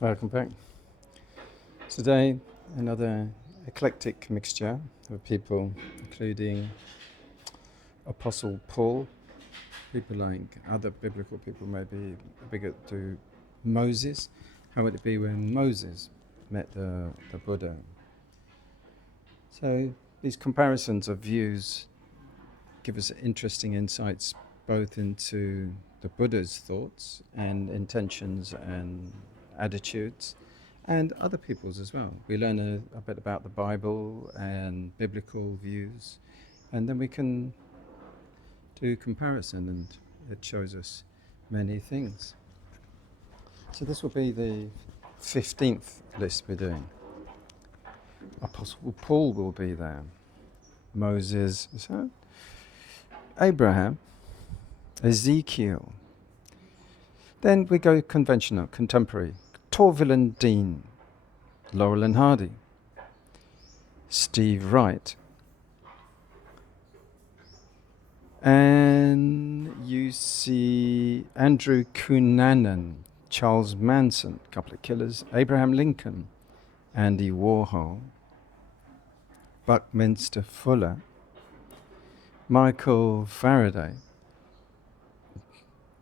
Welcome back. Today, another eclectic mixture of people, including Apostle Paul, people like other biblical people, maybe bigger to Moses. How would it be when Moses met the Buddha? So these comparisons of views give us interesting insights both into the Buddha's thoughts and intentions and attitudes, and other people's as well. We learn a bit about the Bible and biblical views, and then we can do comparison, and it shows us many things. So this will be the 15th list we're doing. Apostle Paul will be there. Moses, Abraham, Ezekiel. Then we go conventional, contemporary. Torvill and Dean, Laurel and Hardy, Steve Wright. And you see Andrew Cunanan, Charles Manson, a couple of killers, Abraham Lincoln, Andy Warhol, Buckminster Fuller, Michael Faraday,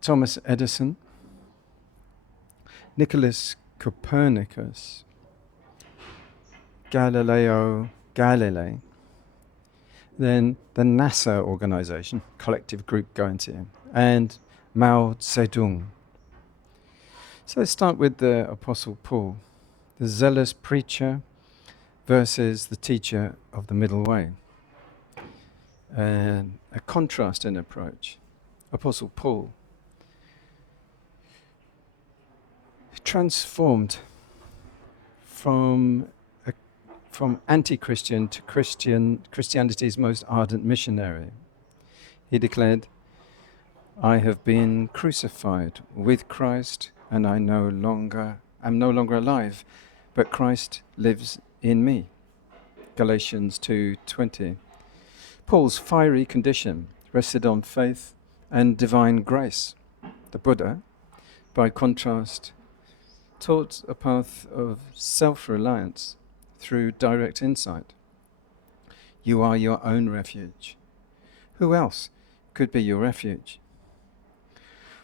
Thomas Edison, Nicholas Copernicus, Galileo Galilei, then the NASA organization, collective group going to him, and Mao Zedong. So let's start with the Apostle Paul, the zealous preacher versus the teacher of the middle way. And a contrast in approach. Apostle Paul transformed from anti-Christian to Christianity's most ardent missionary. He declared, "I have been crucified with Christ, and I am no longer alive, but Christ lives in me." Galatians 2:20. Paul's fiery condition rested on faith and divine grace. The Buddha, by contrast, taught a path of self-reliance through direct insight. You are your own refuge. Who else could be your refuge?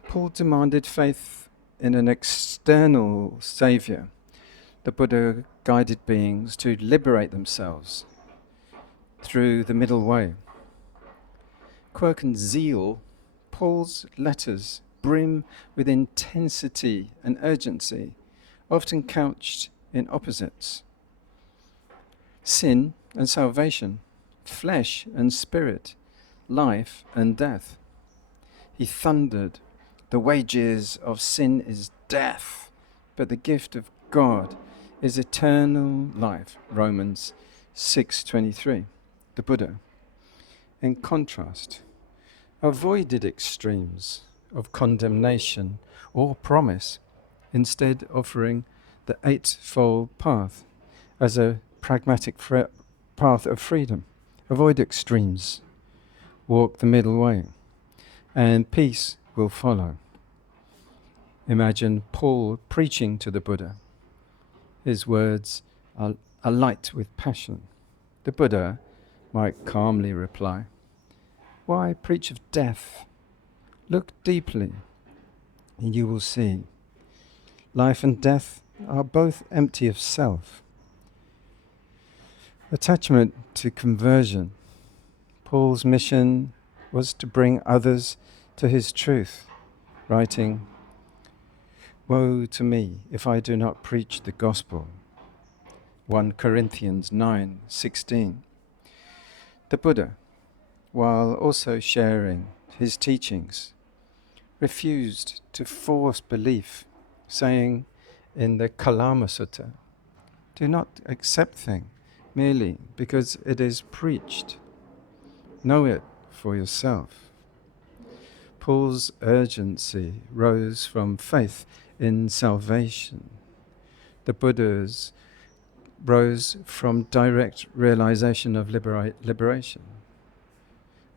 Paul demanded faith in an external savior. The Buddha guided beings to liberate themselves through the middle way. Quirk and zeal, Paul's letters brim with intensity and urgency, often couched in opposites. Sin and salvation, flesh and spirit, life and death. He thundered, "The wages of sin is death, but the gift of God is eternal life." Romans 6:23. The Buddha, in contrast, avoided extremes of condemnation or promise, instead offering the Eightfold Path as a pragmatic path of freedom. Avoid extremes, walk the middle way, and peace will follow. Imagine Paul preaching to the Buddha. His words are alight with passion. The Buddha might calmly reply, "Why preach of death? Look deeply, and you will see. Life and death are both empty of self." Attachment to conversion. Paul's mission was to bring others to his truth, writing, "Woe to me if I do not preach the gospel." 1 Corinthians 9:16. The Buddha, while also sharing his teachings, refused to force belief, saying in the Kalama Sutta, "Do not accept things merely because it is preached. Know it for yourself." Paul's urgency rose from faith in salvation. The Buddha's rose from direct realization of liberation.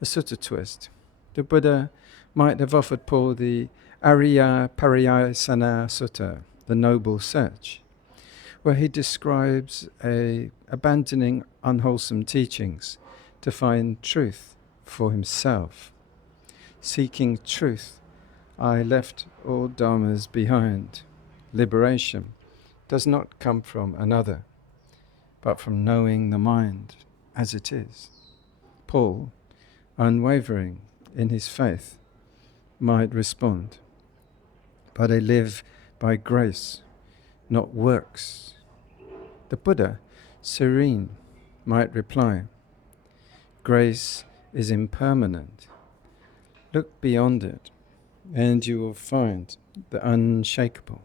A sutta twist. The Buddha might have offered Paul the Ariya Pariyasana Sutta, The Noble Search, where he describes abandoning unwholesome teachings to find truth for himself. Seeking truth, I left all dharmas behind. Liberation does not come from another, but from knowing the mind as it is. Paul, unwavering in his faith, might respond, but I live by grace, not works. The Buddha, serene, might reply, grace is impermanent. Look beyond it, and you will find the unshakable.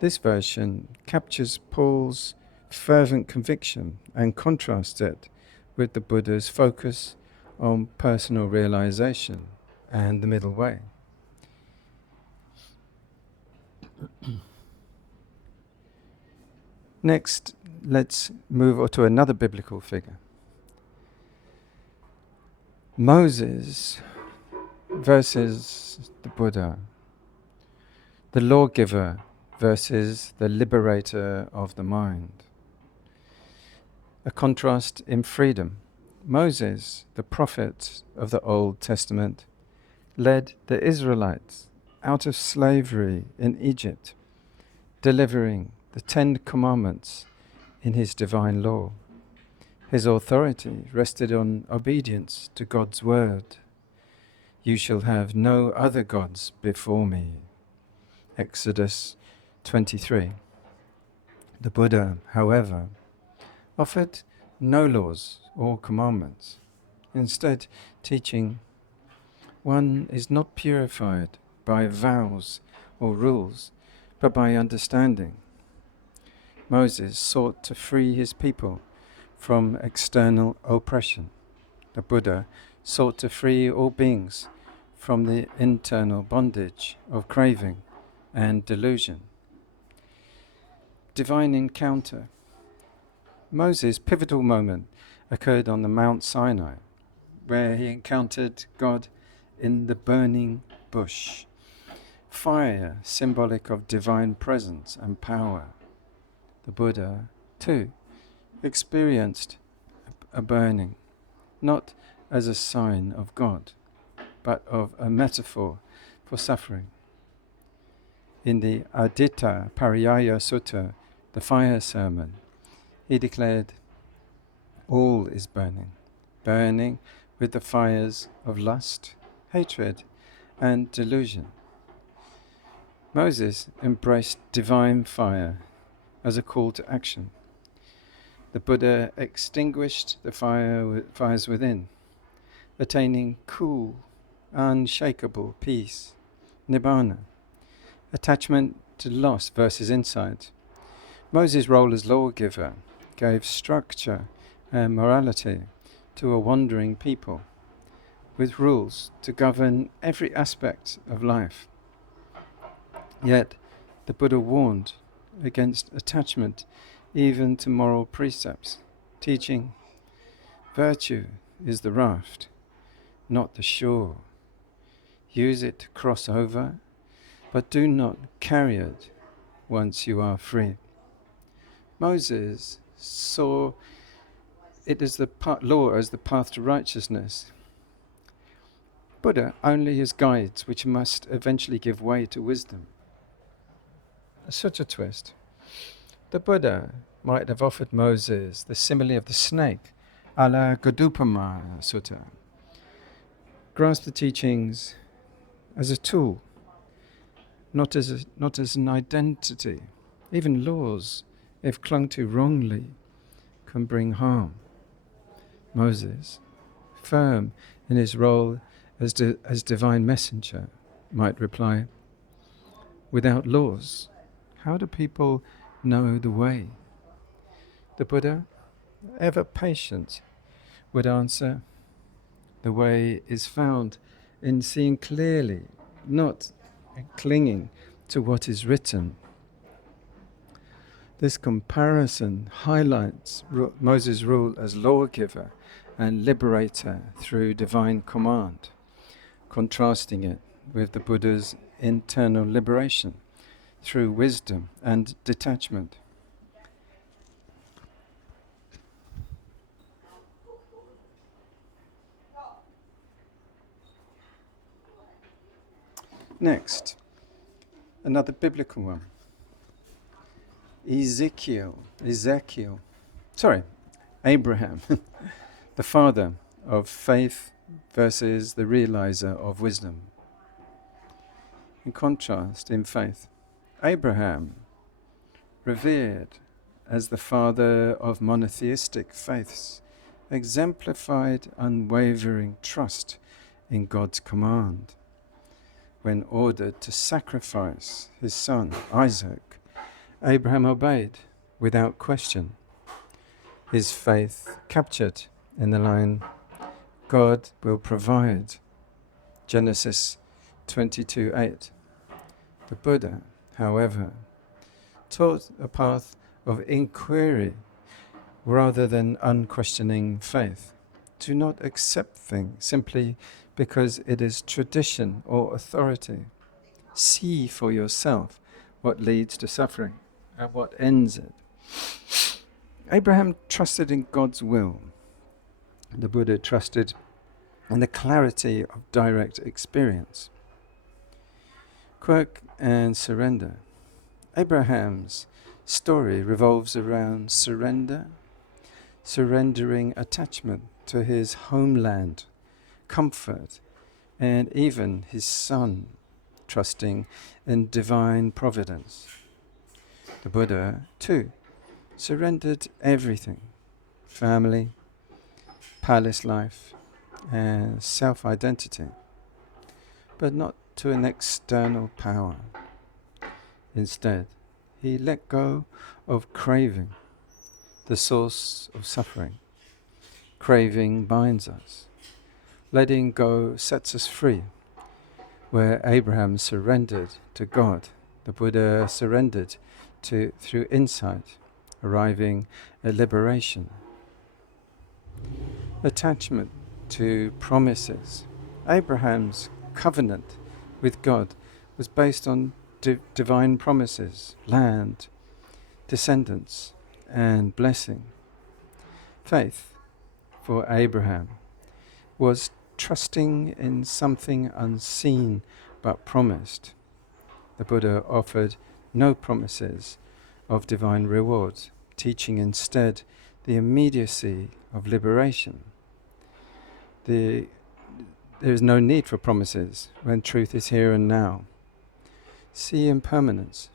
This version captures Paul's fervent conviction and contrasts it with the Buddha's focus on personal realization and the middle way. Next, let's move to another biblical figure. Moses versus the Buddha, the lawgiver versus the liberator of the mind. A contrast in freedom. Moses, the prophet of the Old Testament, led the Israelites out of slavery in Egypt, delivering the 10 Commandments in his divine law. His authority rested on obedience to God's word. You shall have no other gods before me. Exodus 23. The Buddha, however, offered no laws or commandments, instead teaching one is not purified by vows or rules, but by understanding. Moses sought to free his people from external oppression. The Buddha sought to free all beings from the internal bondage of craving and delusion. Divine encounter. Moses' pivotal moment occurred on the Mount Sinai, where he encountered God in the burning bush. Fire, symbolic of divine presence and power. The Buddha, too, experienced a burning, not as a sign of God, but of a metaphor for suffering. In the Adita Pariyaya Sutta, the fire sermon, he declared, all is burning, burning with the fires of lust, hatred, and delusion. Moses embraced divine fire as a call to action. The Buddha extinguished the fires within, attaining cool, unshakable peace, nibbana, attachment to loss versus insight. Moses' role as lawgiver gave structure and morality to a wandering people, with rules to govern every aspect of life. Yet the Buddha warned against attachment even to moral precepts, teaching, virtue is the raft, not the shore. Use it to cross over, but do not carry it once you are free. Moses saw it as the law as the path to righteousness. Buddha only as guides which must eventually give way to wisdom. Such a twist. The Buddha might have offered Moses the simile of the snake, a la Gadupama Sutta. Grasp the teachings as a tool, not as an identity. Even laws, if clung to wrongly, can bring harm. Moses, firm in his role as divine messenger, might reply, without laws, how do people know the way? The Buddha, ever patient, would answer, the way is found in seeing clearly, not clinging to what is written. This comparison highlights Moses' role as lawgiver and liberator through divine command, contrasting it with the Buddha's internal liberation through wisdom and detachment. Next, another biblical one. Abraham, the father of faith versus the realizer of wisdom. In contrast, in faith, Abraham, revered as the father of monotheistic faiths, exemplified unwavering trust in God's command. When ordered to sacrifice his son, Isaac, Abraham obeyed without question. His faith captured in the line, God will provide. Genesis 22:8. The Buddha, however, taught a path of inquiry rather than unquestioning faith. Do not accept things simply because it is tradition or authority. See for yourself what leads to suffering and what ends it. Abraham trusted in God's will. The Buddha trusted in the clarity of direct experience. Quirk and surrender. Abraham's story revolves around surrender, surrendering attachment to his homeland, comfort, and even his son, trusting in divine providence. The Buddha, too, surrendered everything: family, palace life, and self-identity, but not to an external power. Instead, he let go of craving, the source of suffering. Craving binds us. Letting go sets us free. Where Abraham surrendered to God, the Buddha surrendered through insight, arriving at liberation. Attachment to promises. Abraham's covenant with God was based on divine promises, land, descendants, and blessing. Faith for Abraham was trusting in something unseen but promised. The Buddha offered no promises of divine rewards, teaching instead the immediacy of liberation. There is no need for promises when truth is here and now. See impermanence,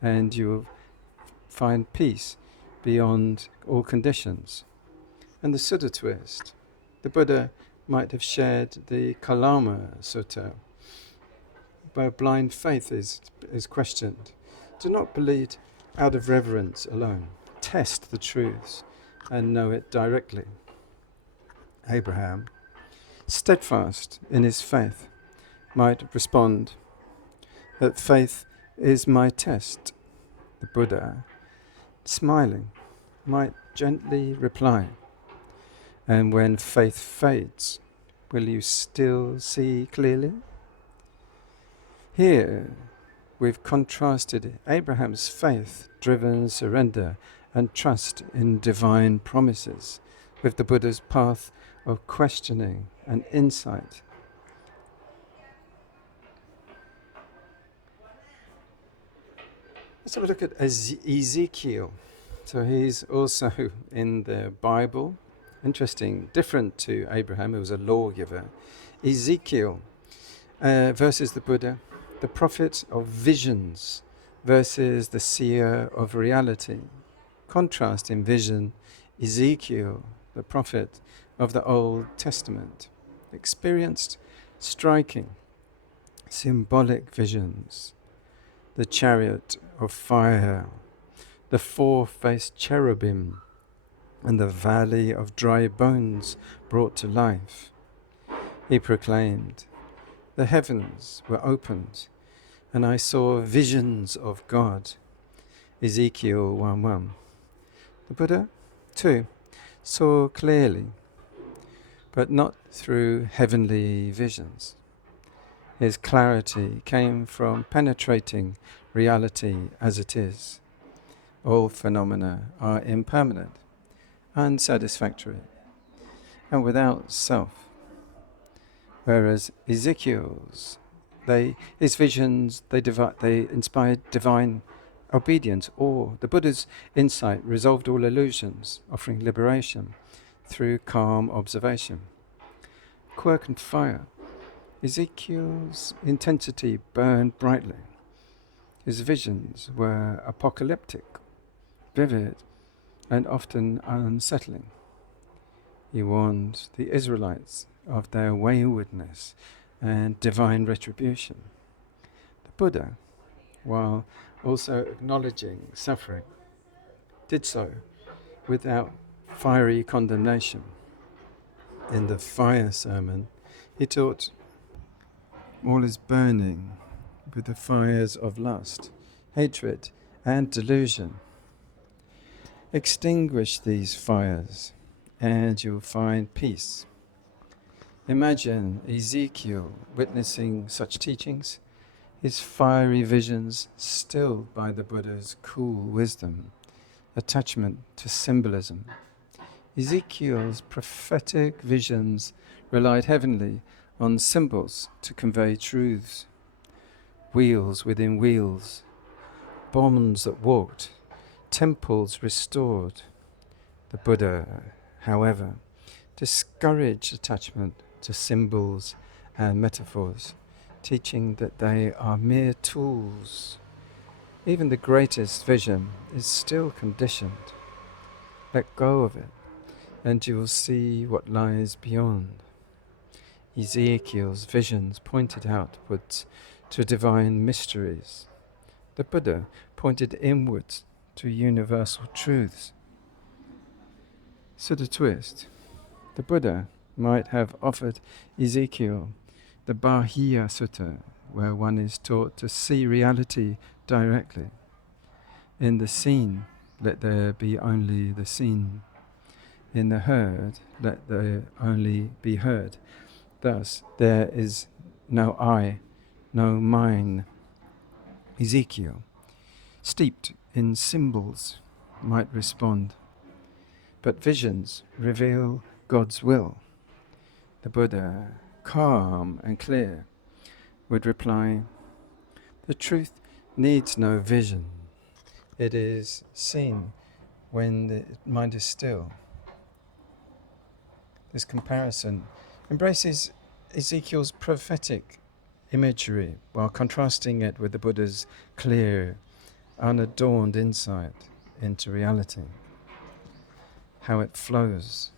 and you will find peace beyond all conditions. And the Sutta twist. The Buddha might have shared the Kalama Sutta, where blind faith is questioned. Do not believe out of reverence alone. Test the truths and know it directly. Abraham, steadfast in his faith, might respond that faith is my test. The Buddha, smiling, might gently reply, and when faith fades, will you still see clearly? Here, we've contrasted Abraham's faith-driven surrender and trust in divine promises with the Buddha's path of questioning and insight. Let's have a look at Ezekiel. So he's also in the Bible. Interesting, different to Abraham, who was a lawgiver. Ezekiel versus the Buddha, the prophet of visions versus the seer of reality. Contrast in vision, Ezekiel, the prophet of the Old Testament, experienced striking, symbolic visions. The chariot of fire, the four-faced cherubim, and the valley of dry bones brought to life. He proclaimed, the heavens were opened, and I saw visions of God. Ezekiel 1:1. The Buddha, too, saw clearly, but not through heavenly visions. His clarity came from penetrating reality as it is. All phenomena are impermanent, unsatisfactory, and without self. Whereas Ezekiel's, his visions, they inspired divine obedience, or the Buddha's insight resolved all illusions, offering liberation through calm observation. Quirk and fire. Ezekiel's intensity burned brightly. His visions were apocalyptic, vivid, and often unsettling. He warned the Israelites of their waywardness and divine retribution. The Buddha, while also acknowledging suffering, did so without fiery condemnation. In the fire sermon, he taught, all is burning with the fires of lust, hatred, and delusion. Extinguish these fires, and you'll find peace. Imagine Ezekiel witnessing such teachings, his fiery visions stilled by the Buddha's cool wisdom, attachment to symbolism. Ezekiel's prophetic visions relied heavily on symbols to convey truths. Wheels within wheels, bombs that walked, temples restored. The Buddha, however, discouraged attachment to symbols and metaphors, teaching that they are mere tools. Even the greatest vision is still conditioned. Let go of it, and you will see what lies beyond. Ezekiel's visions pointed outwards to divine mysteries. The Buddha pointed inwards to universal truths. So the twist. The Buddha might have offered Ezekiel the Bahiya Sutta, where one is taught to see reality directly. In the seen, let there be only the seen. In the heard, let there only be heard. Thus, there is no I, no mine. Ezekiel, steeped in symbols, might respond, but visions reveal God's will. The Buddha, calm and clear, would reply, the truth needs no vision. It is seen when the mind is still. This comparison embraces Ezekiel's prophetic imagery while contrasting it with the Buddha's clear, unadorned insight into reality, how it flows.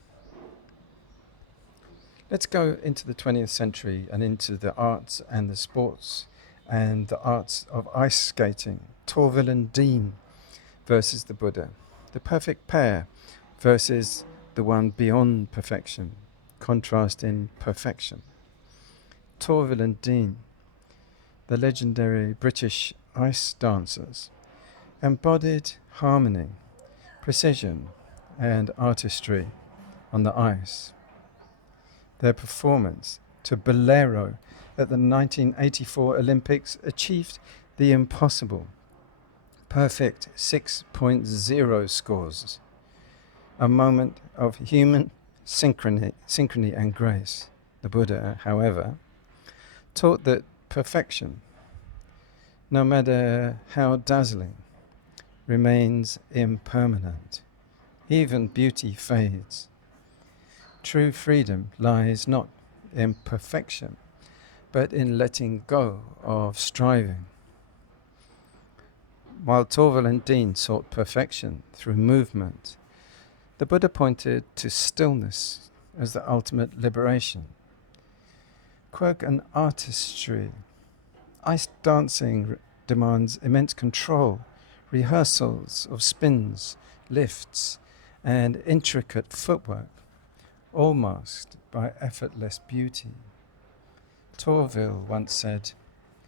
Let's go into the 20th century and into the arts and the sports and the arts of ice skating. Torvill and Dean versus the Buddha. The perfect pair versus the one beyond perfection, contrast in perfection. Torvill and Dean, the legendary British ice dancers, embodied harmony, precision, and artistry on the ice. Their performance to Bolero at the 1984 Olympics achieved the impossible. Perfect 6.0 scores. A moment of human synchrony and grace. The Buddha, however, taught that perfection, no matter how dazzling, remains impermanent. Even beauty fades. True freedom lies not in perfection, but in letting go of striving. While Torvill and Dean sought perfection through movement, the Buddha pointed to stillness as the ultimate liberation. Quirk and artistry. Ice dancing demands immense control, rehearsals of spins, lifts, and intricate footwork, all masked by effortless beauty. Torvill once said,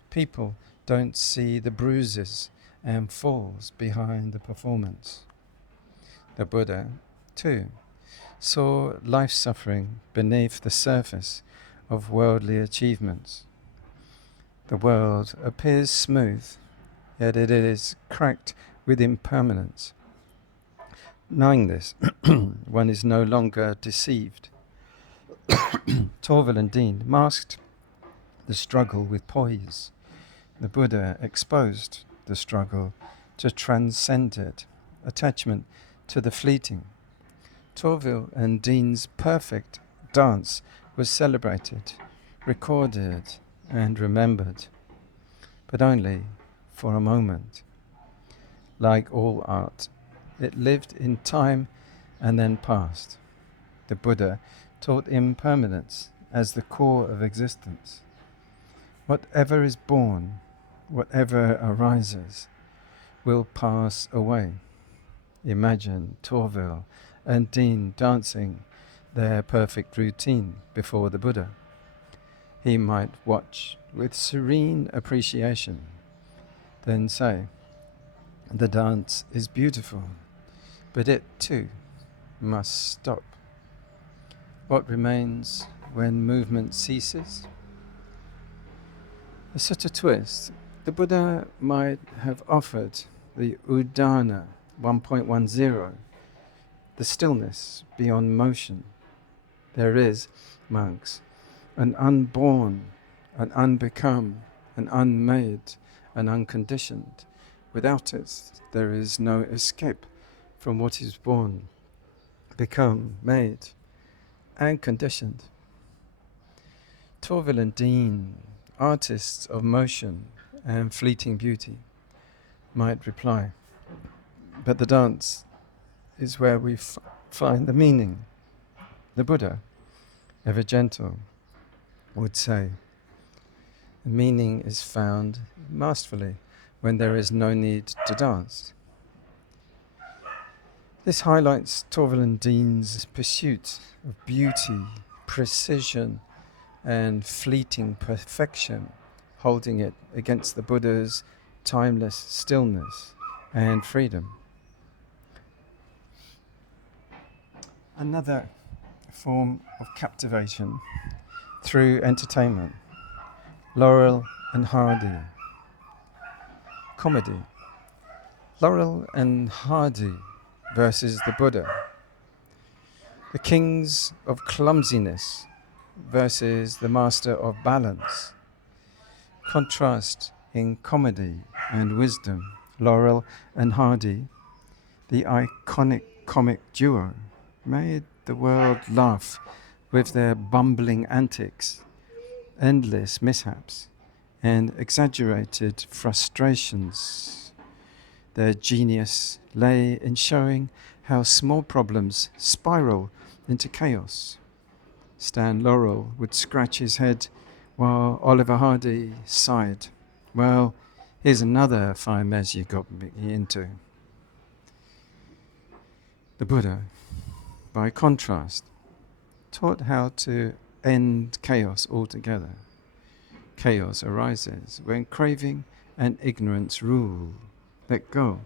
people don't see the bruises and falls behind the performance. The Buddha, too, saw life suffering beneath the surface of worldly achievements. The world appears smooth, yet it is cracked with impermanence. Knowing this, one is no longer deceived. Torvill and Dean masked the struggle with poise. The Buddha exposed the struggle to transcend it, attachment to the fleeting. Torvill and Dean's perfect dance was celebrated, recorded, and remembered, but only for a moment. Like all art, it lived in time and then passed. The Buddha taught impermanence as the core of existence. Whatever is born, whatever arises, will pass away. Imagine Torvill and Dean dancing their perfect routine before the Buddha. He might watch with serene appreciation, then say, "The dance is beautiful, but it too must stop." What remains when movement ceases? There's such a twist. The Buddha might have offered the Udana 1.10, the stillness beyond motion. There is, monks, an unborn, an unbecome, an unmade, an unconditioned. Without it, there is no escape from what is born, become, made, and conditioned. Torvill and Dean, artists of motion and fleeting beauty, might reply, but the dance is where we find the meaning. The Buddha, ever gentle, would say, the meaning is found masterfully when there is no need to dance. This highlights Torvill and Dean's pursuit of beauty, precision, and fleeting perfection, holding it against the Buddha's timeless stillness and freedom. Another form of captivation through entertainment. Laurel and Hardy. Comedy. Laurel and Hardy versus the Buddha. The kings of clumsiness versus the master of balance. Contrast in comedy and wisdom. Laurel and Hardy, the iconic comic duo, made the world laugh with their bumbling antics, endless mishaps, and exaggerated frustrations. Their genius lay in showing how small problems spiral into chaos. Stan Laurel would scratch his head while Oliver Hardy sighed. "Well, here's another fine mess you got me into." The Buddha, by contrast, taught how to end chaos altogether. Chaos arises when craving and ignorance rule. Let go,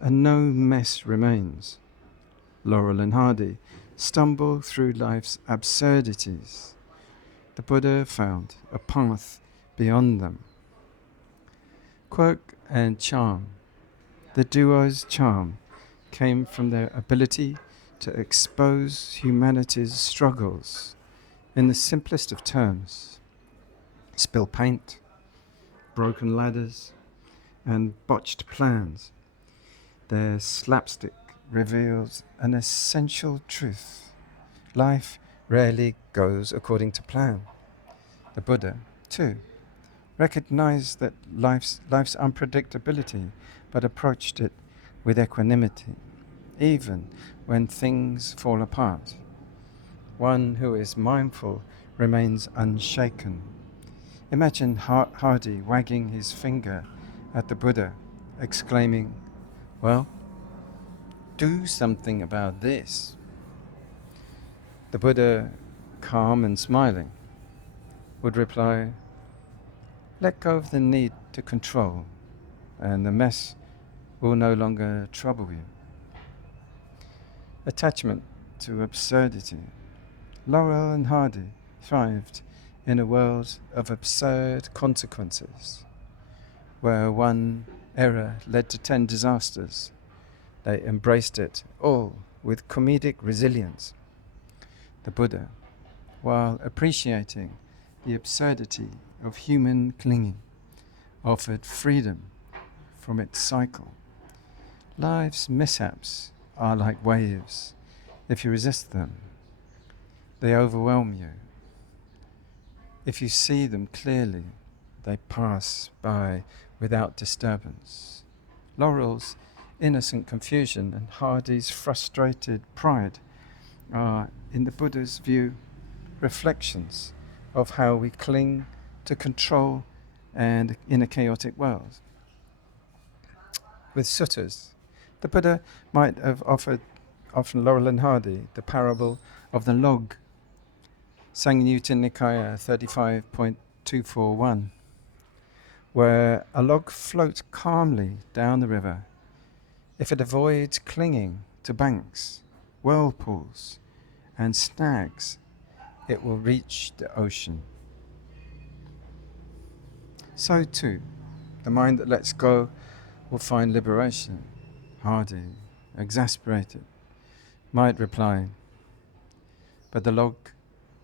and no mess remains. Laurel and Hardy stumble through life's absurdities. The Buddha found a path beyond them. Quirk and charm. The duo's charm came from their ability to expose humanity's struggles in the simplest of terms. Spill paint, broken ladders, and botched plans. Their slapstick reveals an essential truth. Life rarely goes according to plan. The Buddha, too, recognized that life's unpredictability, but approached it with equanimity, even when things fall apart. One who is mindful remains unshaken. Imagine Hardy wagging his finger at the Buddha, exclaiming, "Well, do something about this." The Buddha, calm and smiling, would reply, "Let go of the need to control, and the mess will no longer trouble you." Attachment to absurdity. Laurel and Hardy thrived in a world of absurd consequences, where one error led to 10 disasters. They embraced it all with comedic resilience. The Buddha, while appreciating the absurdity of human clinging, offered freedom from its cycle. Life's mishaps are like waves. If you resist them, they overwhelm you. If you see them clearly, they pass by without disturbance. Laurel's innocent confusion and Hardy's frustrated pride are, in the Buddha's view, reflections of how we cling to control and in a chaotic world. With suttas, the Buddha might have offered Laurel and Hardy the parable of the log, Samyutta Nikaya 35.241, where a log floats calmly down the river. If it avoids clinging to banks, whirlpools, and snags, it will reach the ocean. So too, the mind that lets go will find liberation. Hardy, exasperated, might reply, but the log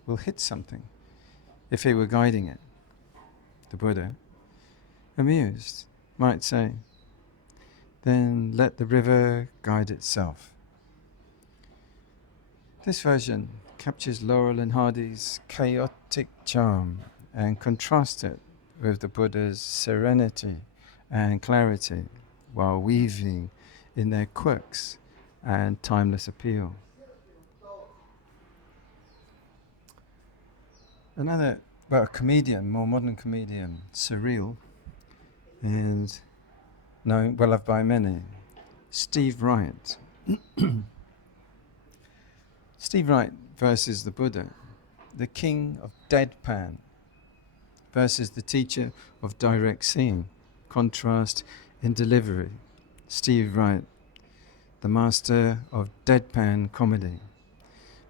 will hit something if he were guiding it. The Buddha, amused, might say, then let the river guide itself. This version captures Laurel and Hardy's chaotic charm and contrasts it with the Buddha's serenity and clarity while weaving in their quirks and timeless appeal. Another, a comedian, more modern comedian, surreal, and known, well loved by many, Steve Wright. Steve Wright versus the Buddha, the king of deadpan versus the teacher of direct seeing, contrast in delivery. Steve Wright, the master of deadpan comedy,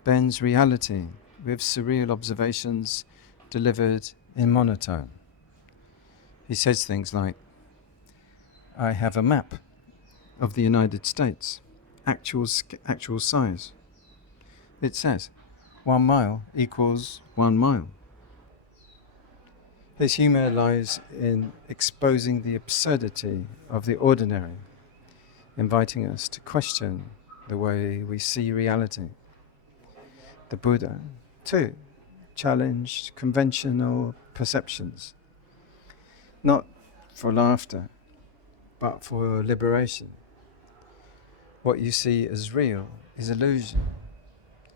bends reality with surreal observations delivered in monotone. He says things like, I have a map of the United States, actual size. It says 1 mile equals 1 mile. His humour lies in exposing the absurdity of the ordinary, inviting us to question the way we see reality. The Buddha, too, challenged conventional perceptions, not for laughter, but for liberation. What you see as real is illusion.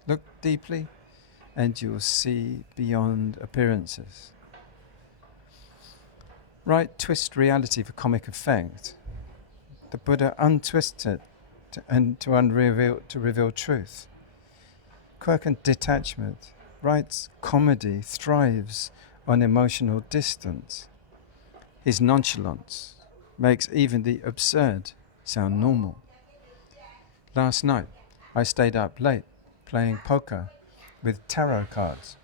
Look deeply, and you will see beyond appearances. Wright twists reality for comic effect. The Buddha untwists it to reveal truth. Quirk and detachment. Wright's comedy thrives on emotional distance. His nonchalance makes even the absurd sound normal. Last night, I stayed up late playing poker with tarot cards.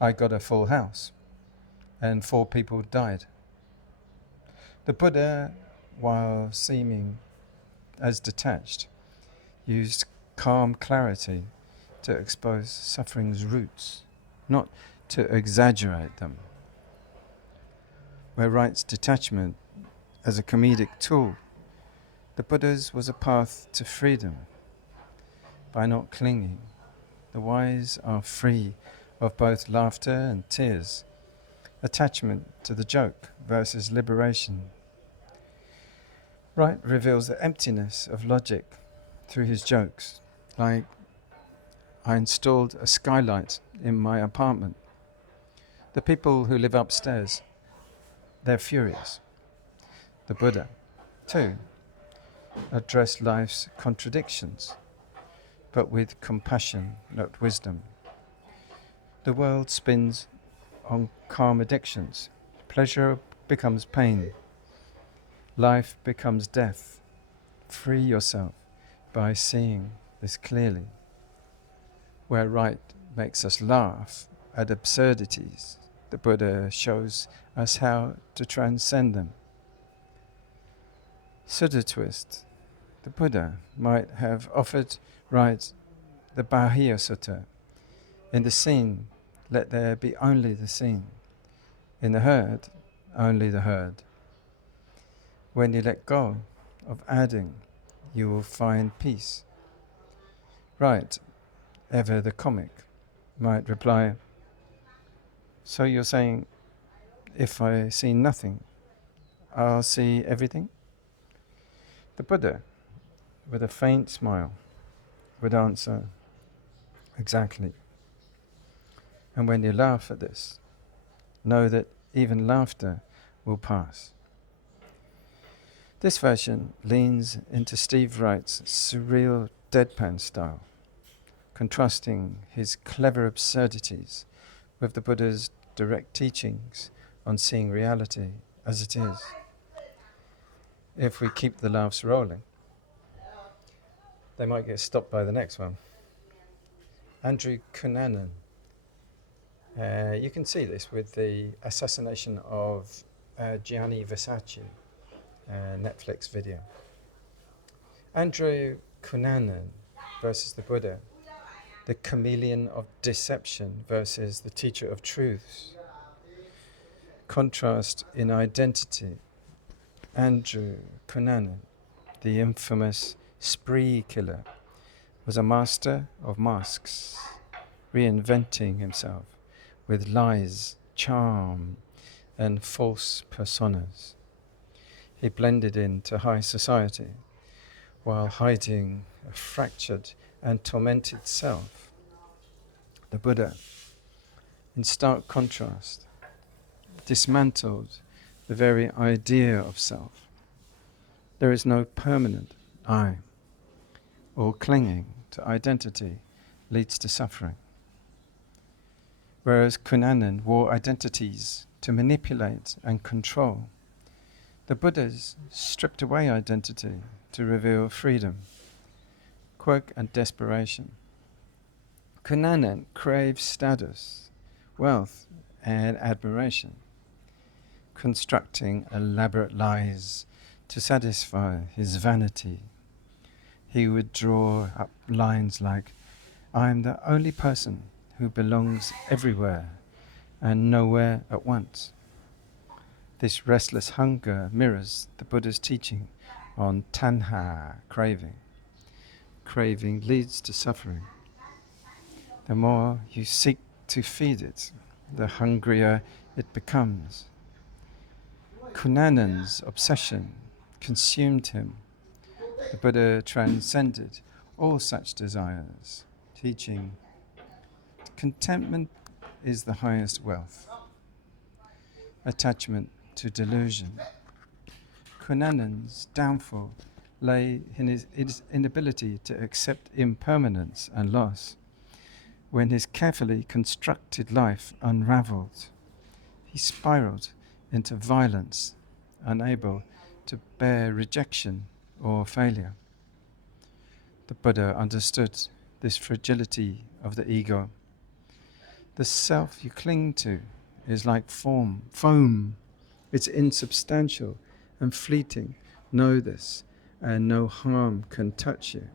I got a full house, and 4 people died. The Buddha, while seeming as detached, used calm clarity to expose suffering's roots, not to exaggerate them. Where Wright's detachment as a comedic tool, the Buddha's was a path to freedom. By not clinging, the wise are free of both laughter and tears, attachment to the joke versus liberation. Wright reveals the emptiness of logic through his jokes, like, I installed a skylight in my apartment. The people who live upstairs, they're furious. The Buddha, too, addressed life's contradictions, but with compassion, not wisdom. The world spins on calm addictions. Pleasure becomes pain. Life becomes death. Free yourself by seeing this clearly. Where Wright makes us laugh at absurdities, the Buddha shows us how to transcend them. Sutta twist. The Buddha might have offered Wright the Bahia Sutta. In the seen, let there be only the seen. In the herd, only the herd. When you let go of adding, you will find peace. Wright, ever the comic, might reply, so you're saying, if I see nothing, I'll see everything? The Buddha, with a faint smile, would answer, exactly. And when you laugh at this, know that even laughter will pass. This version leans into Steve Wright's surreal deadpan style, contrasting his clever absurdities with the Buddha's direct teachings on seeing reality as it is. If we keep the laughs rolling, they might get stopped by the next one. Andrew Cunanan. You can see this with the assassination of Gianni Versace Netflix video. Andrew Cunanan versus the Buddha, the chameleon of deception versus the teacher of truths. Contrast in identity. Andrew Cunanan, the infamous spree killer, was a master of masks, reinventing himself with lies, charm, and false personas. He blended into high society while hiding a fractured and tormented self. The Buddha, in stark contrast, dismantled the very idea of self. There is no permanent I. All clinging to identity leads to suffering. Whereas Cunanan wore identities to manipulate and control, the Buddhas stripped away identity to reveal freedom, quirk and desperation. Cunanan craves status, wealth and admiration, constructing elaborate lies to satisfy his vanity. He would draw up lines like, I am the only person who belongs everywhere and nowhere at once. This restless hunger mirrors the Buddha's teaching on tanha, craving. Craving leads to suffering. The more you seek to feed it, the hungrier it becomes. Cunanan's obsession consumed him. The Buddha transcended all such desires, teaching, contentment is the highest wealth. Attachment to delusion. Cunanan's downfall lay in his inability to accept impermanence and loss. When his carefully constructed life unraveled, he spiraled into violence, unable to bear rejection or failure. The Buddha understood this fragility of the ego. The self you cling to is like foam. It's insubstantial and fleeting. Know this, and no harm can touch you.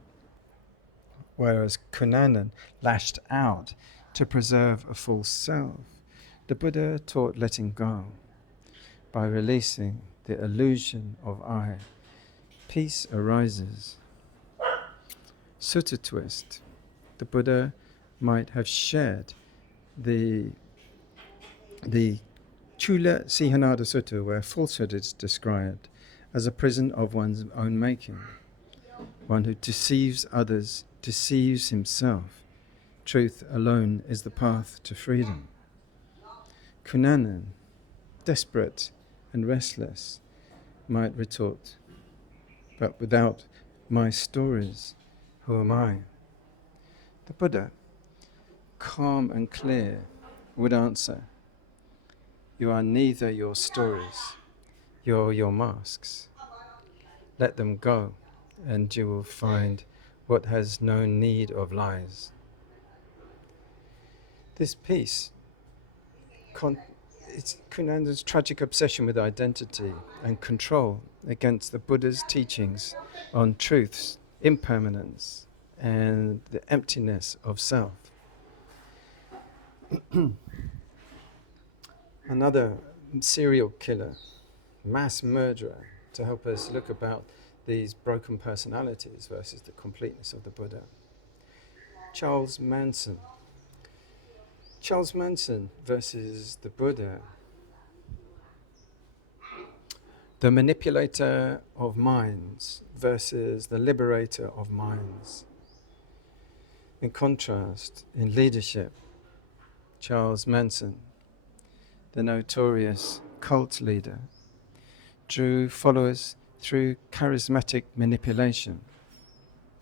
Whereas Cunanan lashed out to preserve a false self, the Buddha taught letting go. By releasing the illusion of I, peace arises. Sutta twist. The Buddha might have shared the Chula Sihanada Sutta, where falsehood is described as a prison of one's own making. One who deceives others deceives himself. Truth alone is the path to freedom. Cunanan, desperate and restless, might retort, but without my stories, who am I? The Buddha, calm and clear, would answer, you are neither your stories, you're your masks. Let them go, and you will find what has no need of lies. This piece It's Cunanan's tragic obsession with identity and control against the Buddha's teachings on truths, impermanence, and the emptiness of self. Another serial killer, mass murderer, to help us look about these broken personalities versus the completeness of the Buddha. Charles Manson. Charles Manson versus the Buddha. The manipulator of minds versus the liberator of minds. In contrast, in leadership, Charles Manson, the notorious cult leader, drew followers through charismatic manipulation,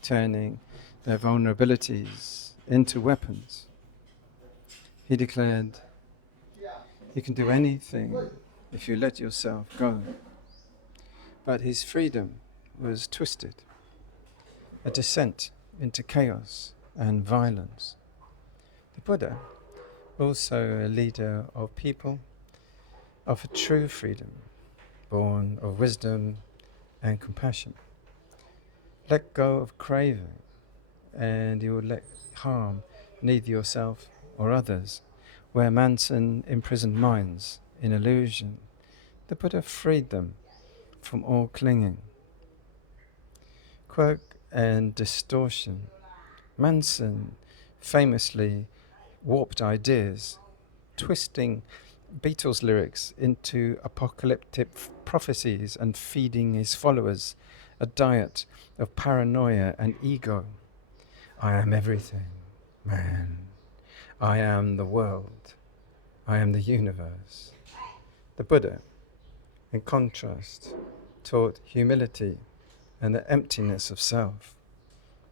turning their vulnerabilities into weapons. He declared, "You can do anything if you let yourself go." But his freedom was twisted, a descent into chaos and violence. The Buddha, also a leader of people, offered true freedom, born of wisdom and compassion. Let go of craving, and you will let harm neither yourself or others. Where Manson imprisoned minds in illusion, the Buddha freed them from all clinging. Quirk and distortion. Manson famously warped ideas, twisting Beatles lyrics into apocalyptic prophecies and feeding his followers a diet of paranoia and ego. I am everything, man. I am the world. I am the universe. The Buddha, in contrast, taught humility and the emptiness of self.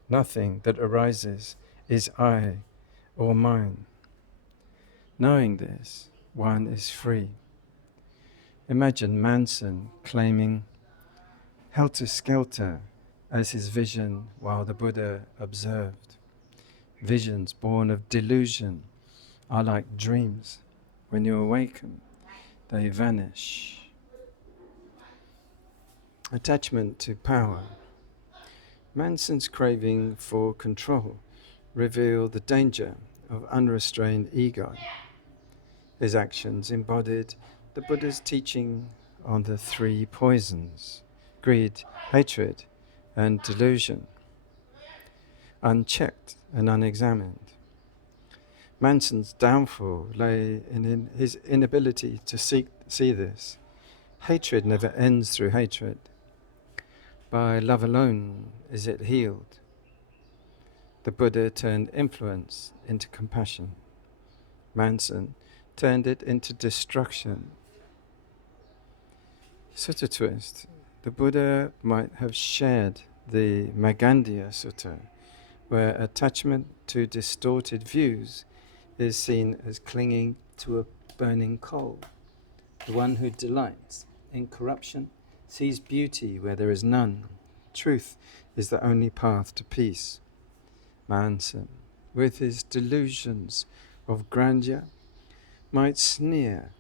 Nothing that arises is I or mine. Knowing this, one is free. Imagine Manson claiming helter-skelter as his vision while the Buddha observed. Visions born of delusion are like dreams. When you awaken, they vanish. Attachment to power. Manson's craving for control revealed the danger of unrestrained ego. His actions embodied the Buddha's teaching on the three poisons: greed, hatred, and delusion. Unchecked and unexamined, Manson's downfall lay in his inability to see this. Hatred never ends through hatred. By love alone is it healed. The Buddha turned influence into compassion. Manson turned it into destruction. Sutta twist. The Buddha might have shared the Magandiya Sutta, where attachment to distorted views is seen as clinging to a burning coal. The one who delights in corruption sees beauty where there is none. Truth is the only path to peace. Manson, with his delusions of grandeur, might sneer,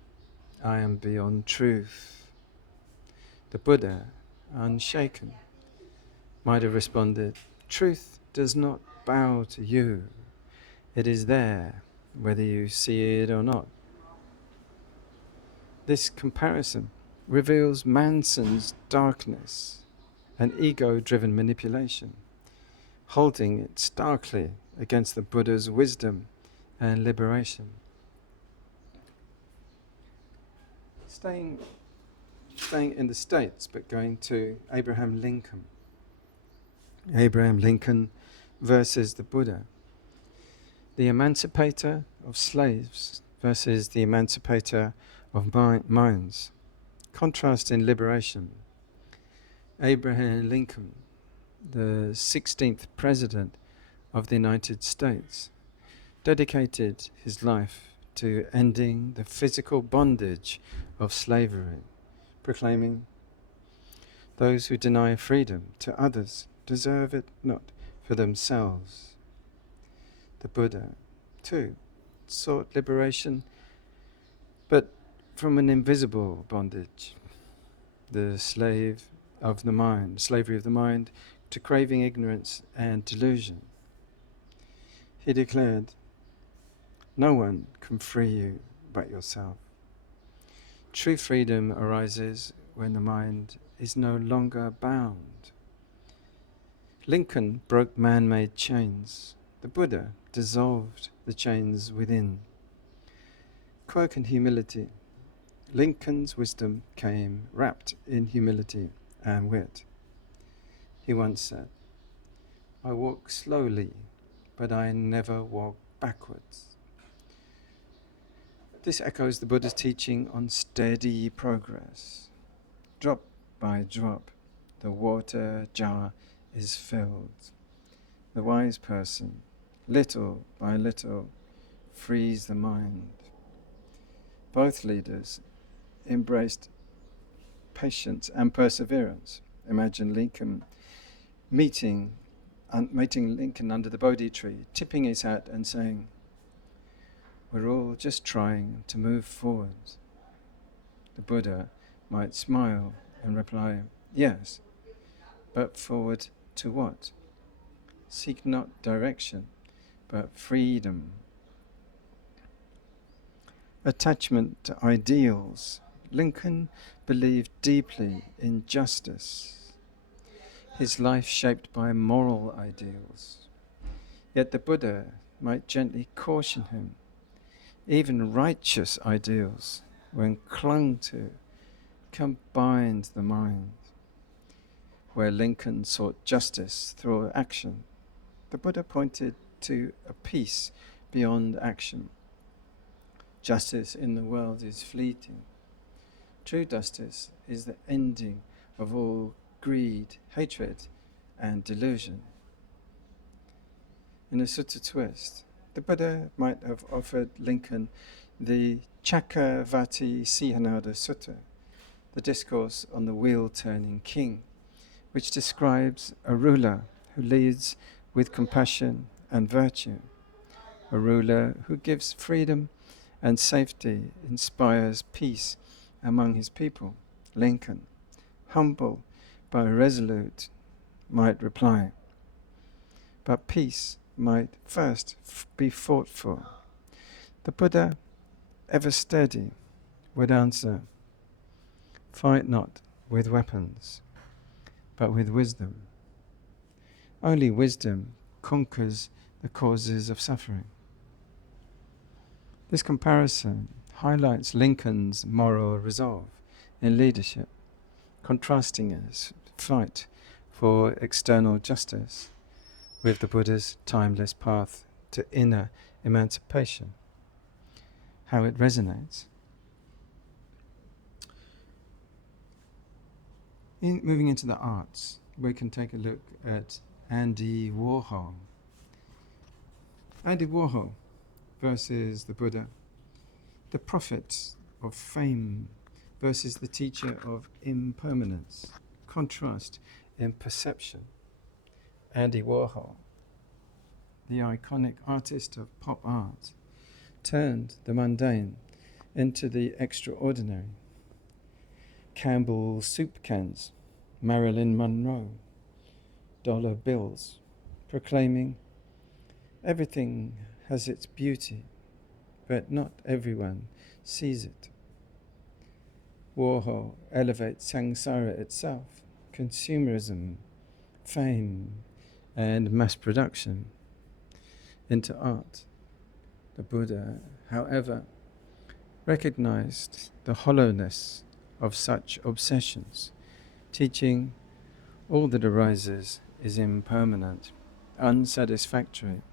I am beyond truth. The Buddha, unshaken, might have responded, truth does not bow to you. It is there, whether you see it or not. This comparison reveals Manson's darkness and ego-driven manipulation, holding it starkly against the Buddha's wisdom and liberation. Staying in the States, but going to Abraham Lincoln. Abraham Lincoln versus the Buddha. The emancipator of slaves versus the emancipator of minds. Contrast in liberation. Abraham Lincoln, the 16th President of the United States, dedicated his life to ending the physical bondage of slavery, proclaiming, those who deny freedom to others deserve it not for themselves. The Buddha, too, sought liberation but from an invisible bondage, the slavery of the mind, to craving ignorance and delusion. He declared, "No one can free you but yourself." True freedom arises when the mind is no longer bound. Lincoln broke man-made chains. The Buddha dissolved the chains within. Quirk and humility. Lincoln's wisdom came wrapped in humility and wit. He once said, "I walk slowly, but I never walk backwards." This echoes the Buddha's teaching on steady progress. Drop by drop, the water jar is filled. The wise person, little by little, frees the mind. Both leaders embraced patience and perseverance. Imagine Lincoln meeting Lincoln under the Bodhi tree, tipping his hat and saying, "We're all just trying to move forward." The Buddha might smile and reply, "Yes, but forward to what? Seek not direction, but freedom." Attachment to ideals. Lincoln believed deeply in justice, his life shaped by moral ideals. Yet the Buddha might gently caution him, even righteous ideals, when clung to, combined the mind. Where Lincoln sought justice through action, the Buddha pointed to a peace beyond action. Justice in the world is fleeting. True justice is the ending of all greed, hatred, and delusion. In a sutta twist, the Buddha might have offered Lincoln the Chakravarti Sihanada Sutta, the discourse on the wheel-turning king, which describes a ruler who leads with compassion and virtue, a ruler who gives freedom and safety, inspires peace among his people. Lincoln, humble but resolute, might reply, "But peace might first be fought for." The Buddha, ever steady, would answer, "Fight not with weapons, but with wisdom. Only wisdom conquers the causes of suffering." This comparison highlights Lincoln's moral resolve in leadership, contrasting his fight for external justice with the Buddha's timeless path to inner emancipation. How it resonates. Moving into the arts, we can take a look at Andy Warhol. Andy Warhol versus the Buddha, the prophet of fame versus the teacher of impermanence, contrast in perception. Andy Warhol, the iconic artist of pop art, turned the mundane into the extraordinary. Campbell soup cans, Marilyn Monroe, dollar bills, proclaiming, "Everything has its beauty, but not everyone sees it." Warhol elevates samsara itself, consumerism, fame, and mass production, into art. The Buddha, however, recognized the hollowness of such obsessions, teaching all that arises is impermanent, unsatisfactory,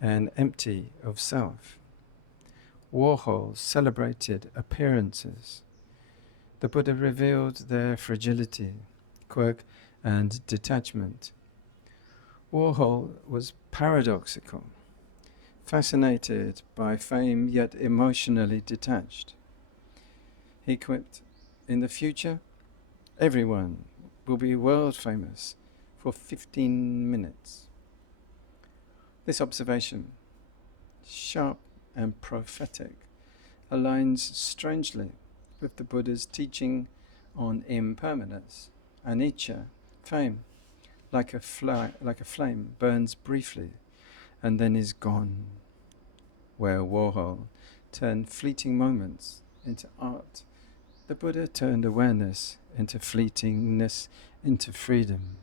and empty of self. Warhol celebrated appearances. The Buddha revealed their fragility, quirk, and detachment. Warhol was paradoxical, fascinated by fame yet emotionally detached. He quipped, "In the future, everyone will be world famous for 15 minutes. This observation, sharp and prophetic, aligns strangely with the Buddha's teaching on impermanence. Anicca, fame, like a flame, burns briefly and then is gone. Where Warhol turned fleeting moments into art, the Buddha turned awareness into fleetingness, into freedom.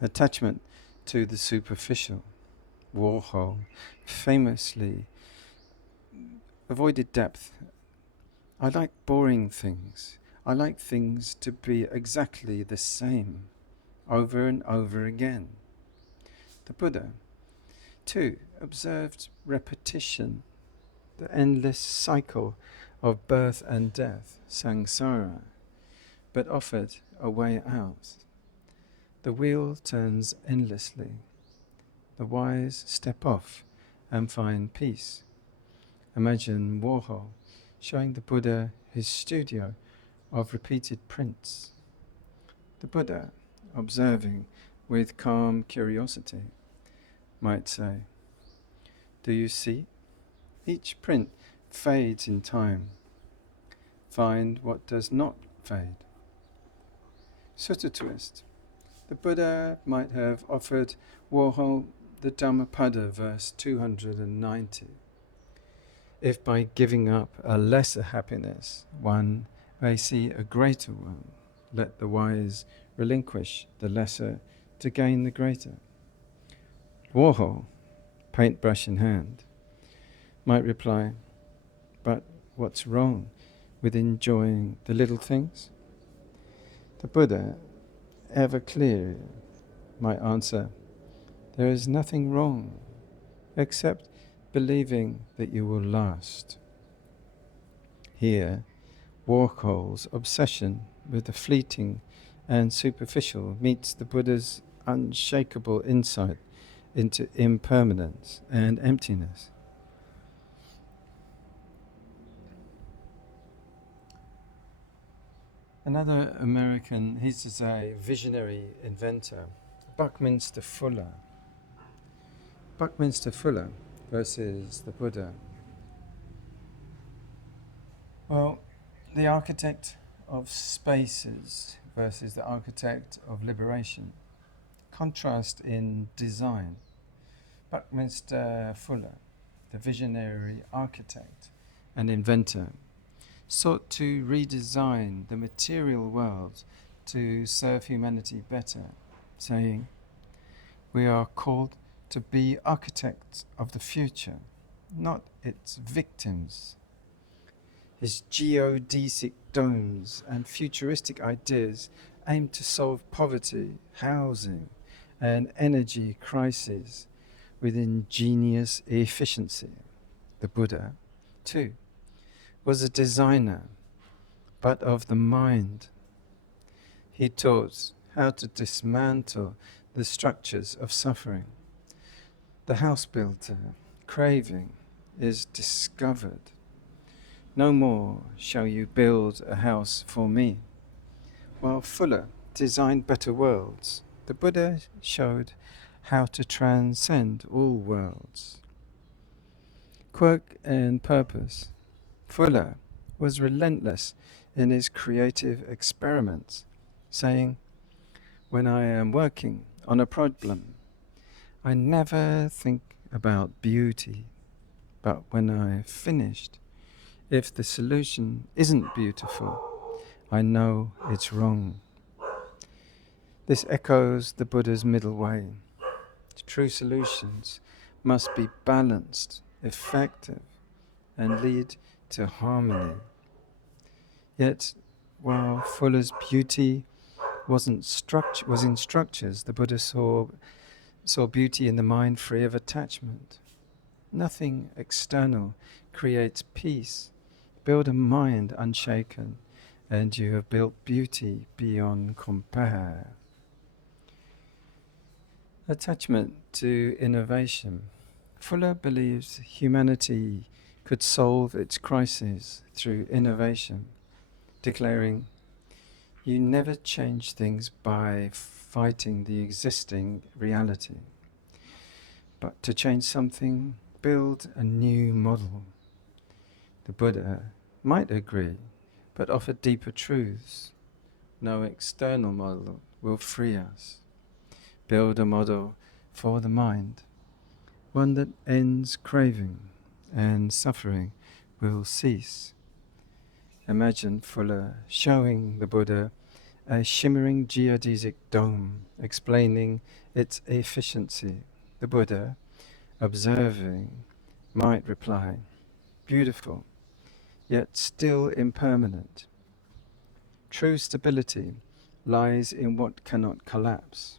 Attachment to the superficial. Warhol famously avoided depth. I like boring things. I like things to be exactly the same, over and over again. The Buddha, too, observed repetition, the endless cycle of birth and death, samsara, but offered a way out. The wheel turns endlessly. The wise step off and find peace. Imagine Warhol showing the Buddha his studio of repeated prints. The Buddha, observing with calm curiosity, might say, "Do you see? Each print fades in time. Find what does not fade." Sutta twist. The Buddha might have offered Warhol the Dhammapada, verse 290. If by giving up a lesser happiness one may see a greater one, let the wise relinquish the lesser to gain the greater. Warhol, paintbrush in hand, might reply, "But what's wrong with enjoying the little things?" The Buddha, ever clear, might answer, "There is nothing wrong except believing that you will last." Here, Warhol's obsession with the fleeting and superficial meets the Buddha's unshakable insight into impermanence and emptiness. Another American, he's a visionary inventor, Buckminster Fuller. Buckminster Fuller versus the Buddha. Well, the architect of spaces versus the architect of liberation. Contrast in design. Buckminster Fuller, the visionary architect and inventor, sought to redesign the material world to serve humanity better, saying, "We are called to be architects of the future, not its victims." His geodesic domes and futuristic ideas aim to solve poverty, housing, and energy crises with ingenious efficiency. The Buddha, too, was a designer, but of the mind. He taught how to dismantle the structures of suffering. The house builder, craving, is discovered. No more shall you build a house for me. While Fuller designed better worlds, the Buddha showed how to transcend all worlds. Quirk and purpose. Fuller was relentless in his creative experiments, saying, "When I am working on a problem, I never think about beauty, but when I've finished, if the solution isn't beautiful, I know it's wrong." This echoes the Buddha's middle way. True solutions must be balanced, effective, and lead to harmony. Yet, while Fuller's beauty was in structures, the Buddha saw beauty in the mind free of attachment. Nothing external creates peace. Build a mind unshaken, and you have built beauty beyond compare. Attachment to innovation. Fuller believes humanity could solve its crises through innovation, declaring, "You never change things by fighting the existing reality, but to change something, build a new model." The Buddha might agree, but offer deeper truths. No external model will free us. Build a model for the mind, one that ends craving and suffering will cease. Imagine Fuller showing the Buddha a shimmering geodesic dome, explaining its efficiency. The Buddha, observing, might reply, beautiful, yet still impermanent. True stability lies in what cannot collapse.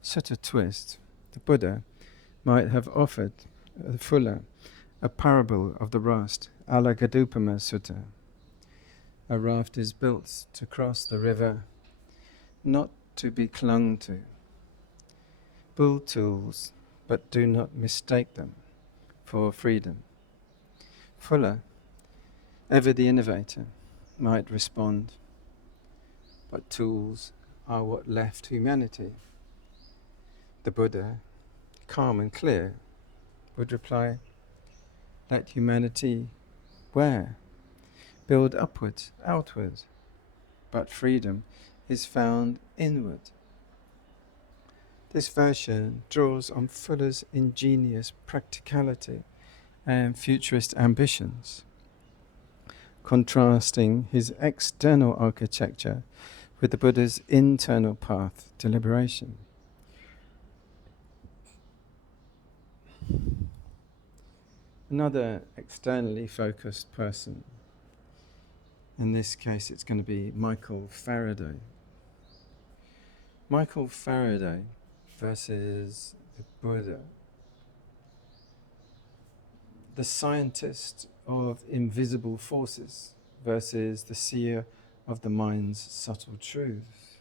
Such a twist, the Buddha might have offered Fuller a parable of the raft, Alagadupama Sutta. A raft is built to cross the river, not to be clung to. Build tools, but do not mistake them for freedom. Fuller, ever the innovator, might respond, but tools are what left humanity. The Buddha, calm and clear, would reply, let humanity where? Build upwards, outwards, but freedom is found inward. This version draws on Fuller's ingenious practicality and futurist ambitions, contrasting his external architecture with the Buddha's internal path to liberation. Another externally focused person, in this case it's going to be Michael Faraday. Michael Faraday versus the Buddha. The scientist of invisible forces versus the seer of the mind's subtle truth.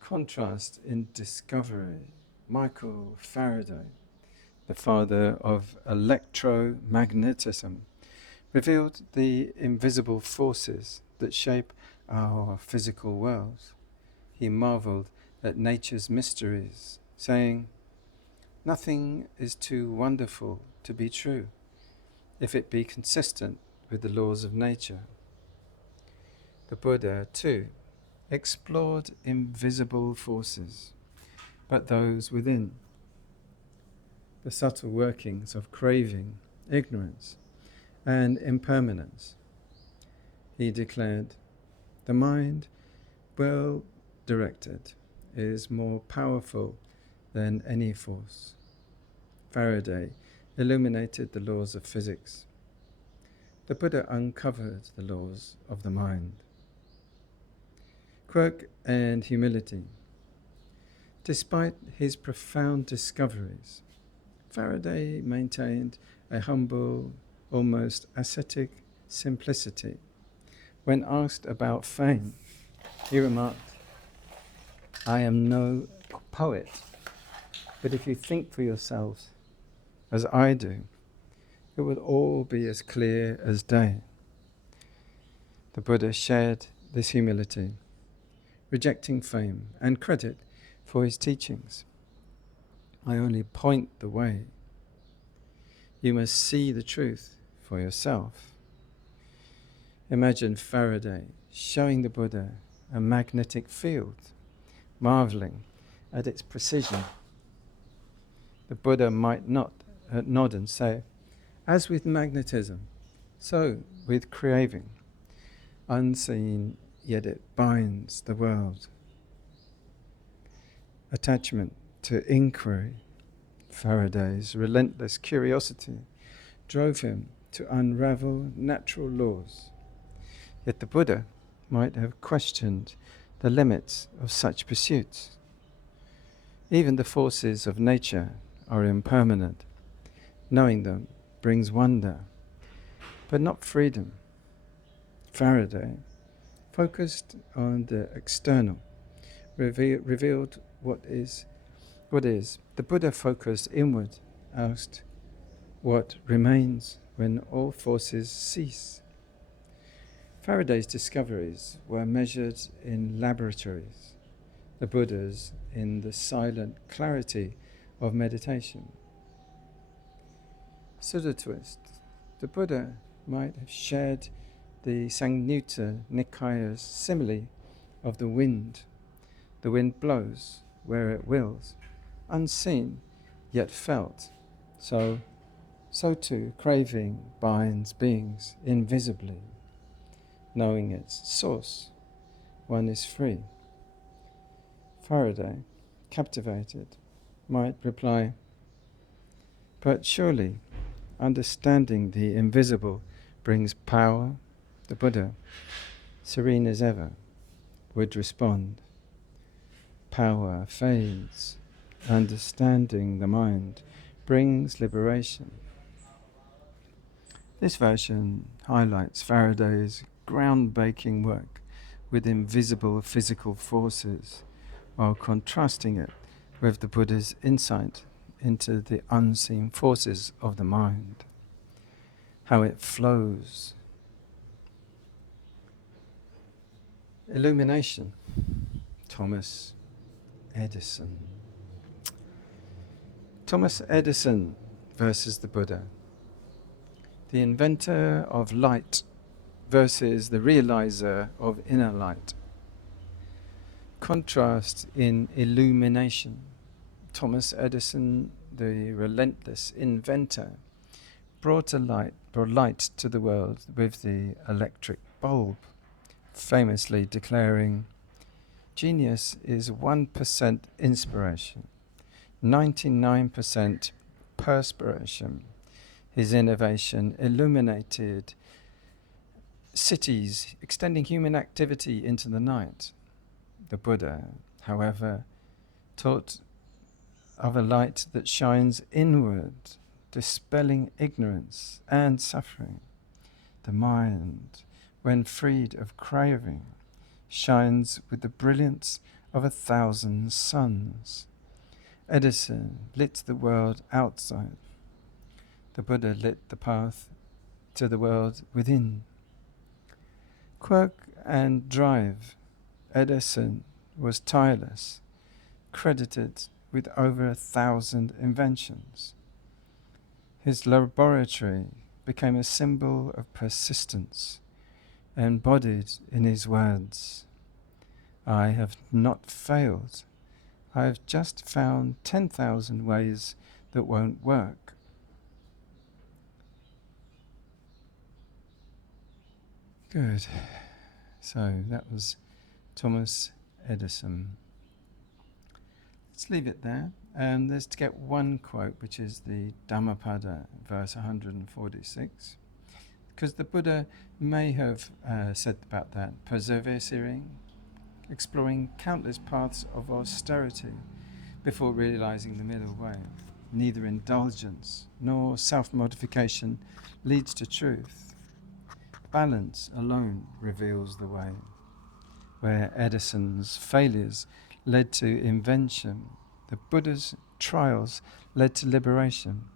Contrast in discovery. Michael Faraday, the father of electromagnetism, revealed the invisible forces that shape our physical world. He marveled at nature's mysteries, saying, nothing is too wonderful to be true, if it be consistent with the laws of nature. The Buddha, too, explored invisible forces, but those within, the subtle workings of craving, ignorance, and impermanence. He declared, the mind, well directed, is more powerful than any force. Faraday illuminated the laws of physics. The Buddha uncovered the laws of the mind. Quirk and humility. Despite his profound discoveries, Faraday maintained a humble, almost ascetic simplicity. When asked about fame, he remarked, I am no poet, but if you think for yourselves as I do, it will all be as clear as day. The Buddha shared this humility, rejecting fame and credit for his teachings. I only point the way. You must see the truth for yourself. Imagine Faraday showing the Buddha a magnetic field, marveling at its precision. The Buddha might nod and say, as with magnetism, so with craving, unseen, yet it binds the world. Attachment to inquiry. Faraday's relentless curiosity drove him to unravel natural laws. Yet the Buddha might have questioned the limits of such pursuits. Even the forces of nature are impermanent. Knowing them brings wonder, but not freedom. Faraday focused on the external, revealed what is. The Buddha focused inward, asked, what remains when all forces cease? Faraday's discoveries were measured in laboratories, the Buddha's in the silent clarity of meditation. Sutta twist. The Buddha might have shared the Samyutta Nikaya's simile of the wind. The wind blows where it wills, unseen yet felt. So too craving binds beings invisibly. Knowing its source, one is free. Faraday, captivated, might reply, but surely understanding the invisible brings power. The Buddha, serene as ever, would respond, power fades. Understanding the mind brings liberation. This version highlights Faraday's groundbreaking work with invisible physical forces, while contrasting it with the Buddha's insight into the unseen forces of the mind, how it flows. Illumination. Thomas Edison. Thomas Edison versus the Buddha. The inventor of light versus the realizer of inner light. Contrast in illumination. Thomas Edison, the relentless inventor, brought light to the world with the electric bulb, famously declaring, "Genius is 1% inspiration, 99% perspiration." His innovation illuminated cities, extending human activity into the night. The Buddha, however, taught of a light that shines inward, dispelling ignorance and suffering. The mind, when freed of craving, shines with the brilliance of 1,000 suns. Edison lit the world outside. The Buddha lit the path to the world within. Quirk and drive. Edison was tireless, credited with over 1,000 inventions. His laboratory became a symbol of persistence, embodied in his words, "I have not failed. I have just found 10,000 ways that won't work." Good. So that was Thomas Edison. Let's leave it there. Let's get one quote, which is the Dhammapada, verse 146. Because the Buddha may have said about that, persevering, exploring countless paths of austerity before realizing the middle way. Neither indulgence nor self-modification leads to truth. Balance alone reveals the way. Where Edison's failures led to invention, the Buddha's trials led to liberation.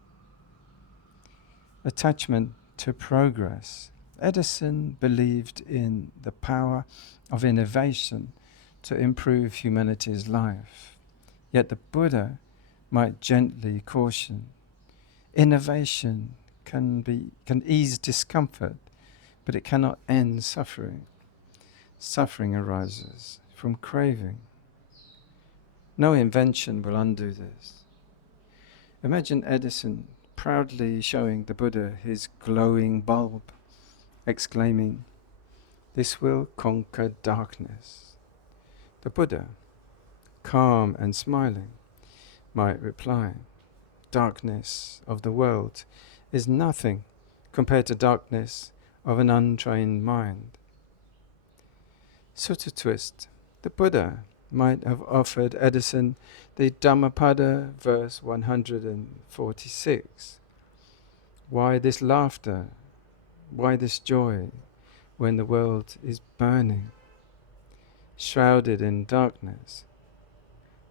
Attachment to progress. Edison believed in the power of innovation to improve humanity's life. Yet the Buddha might gently caution, innovation can ease discomfort, but it cannot end suffering. Suffering arises from craving. No invention will undo this. Imagine Edison proudly showing the Buddha his glowing bulb, exclaiming, "This will conquer darkness." The Buddha, calm and smiling, might reply, "Darkness of the world is nothing compared to darkness of an untrained mind." Sutta twist. The Buddha might have offered Edison the Dhammapada, verse 146. Why this laughter? Why this joy when the world is burning, shrouded in darkness?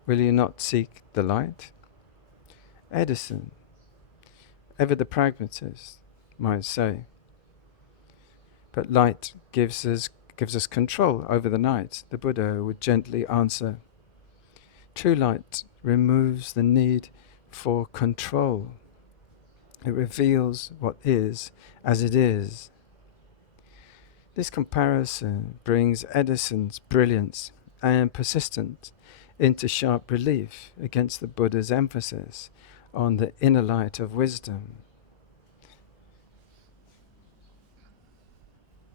Will you not seek the light? Edison, ever the pragmatist, might say, but light gives us control over the night. The Buddha would gently answer, true light removes the need for control. It reveals what is as it is. This comparison brings Edison's brilliance and persistence into sharp relief against the Buddha's emphasis on the inner light of wisdom.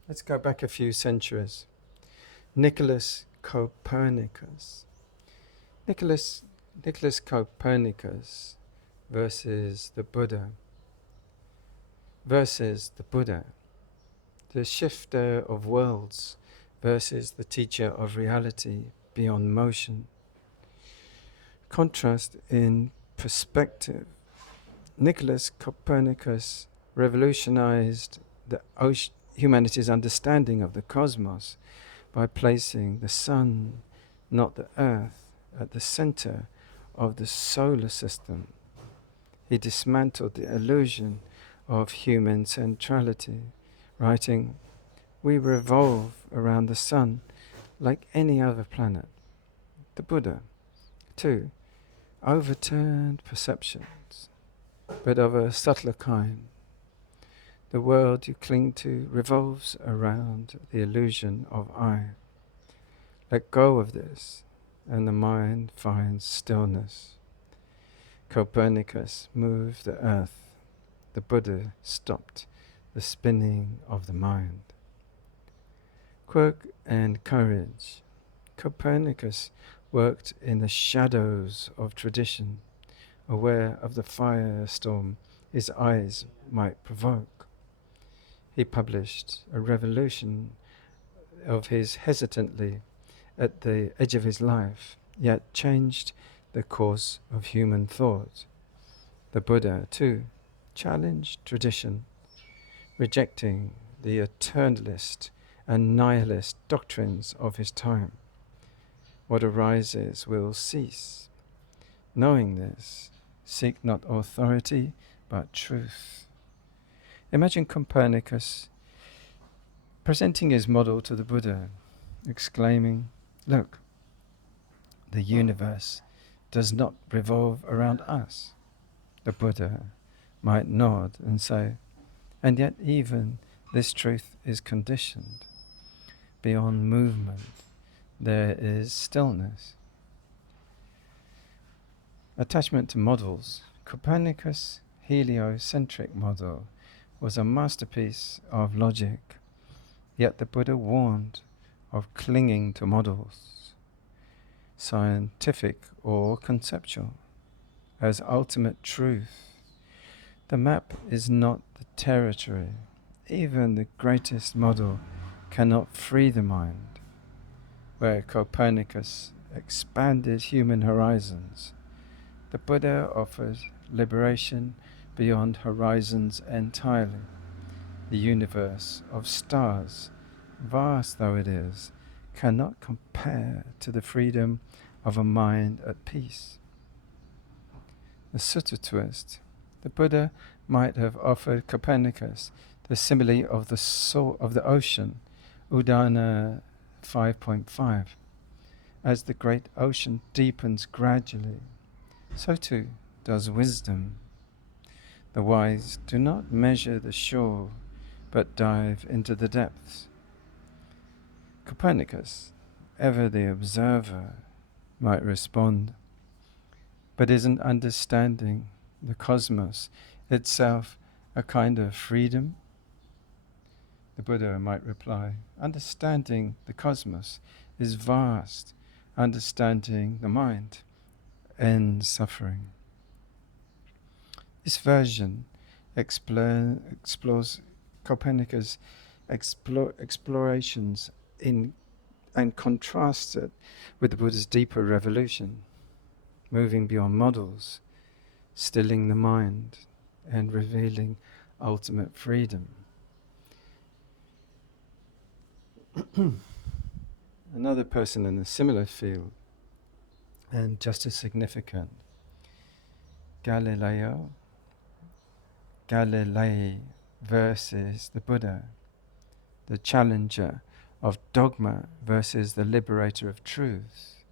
Let's go back a few centuries. Nicholas Copernicus. Nicholas Copernicus versus the Buddha. The shifter of worlds versus the teacher of reality beyond motion. Contrast in perspective. Nicholas Copernicus revolutionized humanity's understanding of the cosmos by placing the sun, not the earth, at the center of the solar system. He dismantled the illusion of human centrality, writing, "We revolve around the sun like any other planet." The Buddha, too, overturned perceptions, but of a subtler kind. The world you cling to revolves around the illusion of I. Let go of this, and the mind finds stillness. Copernicus moved the earth. The Buddha stopped the spinning of the mind. Quirk and courage. Copernicus worked in the shadows of tradition, aware of the firestorm his eyes might provoke. He published a revolution of his hesitantly at the edge of his life, yet changed the course of human thought. The Buddha, too, challenged tradition, rejecting the eternalist and nihilist doctrines of his time. What arises will cease. Knowing this, seek not authority, but truth. Imagine Copernicus presenting his model to the Buddha, exclaiming, "Look, the universe does not revolve around us." The Buddha might nod and say, "And yet even this truth is conditioned. Beyond movement, there is stillness." Attachment to models. Copernicus' heliocentric model was a masterpiece of logic, yet the Buddha warned of clinging to models, scientific or conceptual, as ultimate truth. The map is not the territory. Even the greatest model cannot free the mind. Where Copernicus expanded human horizons, the Buddha offers liberation beyond horizons entirely. The universe of stars, vast though it is, cannot compare to the freedom of a mind at peace. A sutta twist. The Buddha might have offered Copernicus the simile of the ocean, Udana 5.5. As the great ocean deepens gradually, so too does wisdom. The wise do not measure the shore, but dive into the depths. Copernicus, ever the observer, might respond, "But isn't understanding the cosmos itself a kind of freedom?" The Buddha might reply, "Understanding the cosmos is vast. Understanding the mind ends suffering." This version explores Copernicus' explorations and contrasts it with the Buddha's deeper revolution, moving beyond models, stilling the mind, and revealing ultimate freedom. Another person in a similar field, and just as significant, Galileo Galilei versus the Buddha, the challenger of dogma versus the liberator of truth.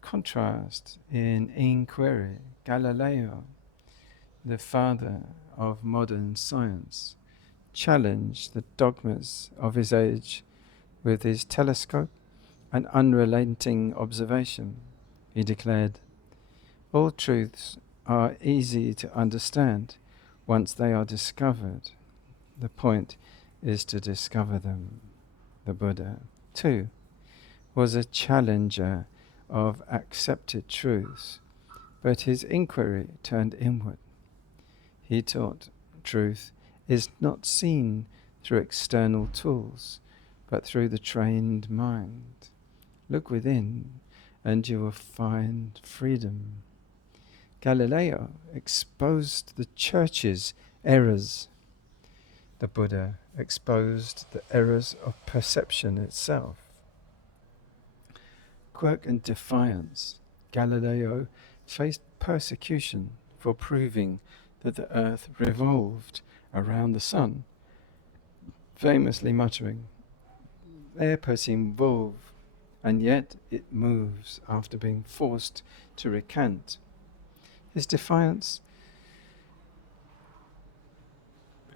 Contrast in inquiry. Galileo the father of modern science, challenged the dogmas of his age with his telescope and unrelenting observation. He declared, "All truths are easy to understand once they are discovered. The point is to discover them." The Buddha, too, was a challenger of accepted truths, but his inquiry turned inward. He taught truth is not seen through external tools, but through the trained mind. Look within, and you will find freedom. Galileo exposed the church's errors. The Buddha exposed the errors of perception itself. Quirk and defiance, Galileo faced persecution for proving that the earth revolved around the sun, famously muttering, "È per si muove," and yet it moves after being forced to recant. His defiance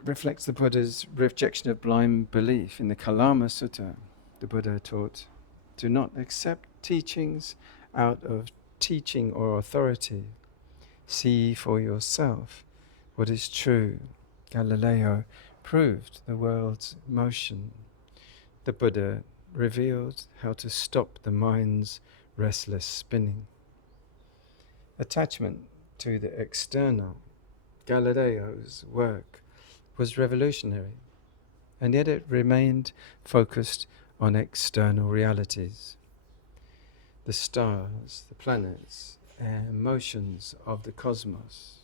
reflects the Buddha's rejection of blind belief. In the Kalama Sutta, the Buddha taught, "Do not accept teachings out of teaching or authority. See for yourself what is true." Galileo proved the world's motion. The Buddha revealed how to stop the mind's restless spinning. Attachment to the external, Galileo's work was revolutionary, and yet it remained focused on external realities. The stars, the planets, and motions of the cosmos.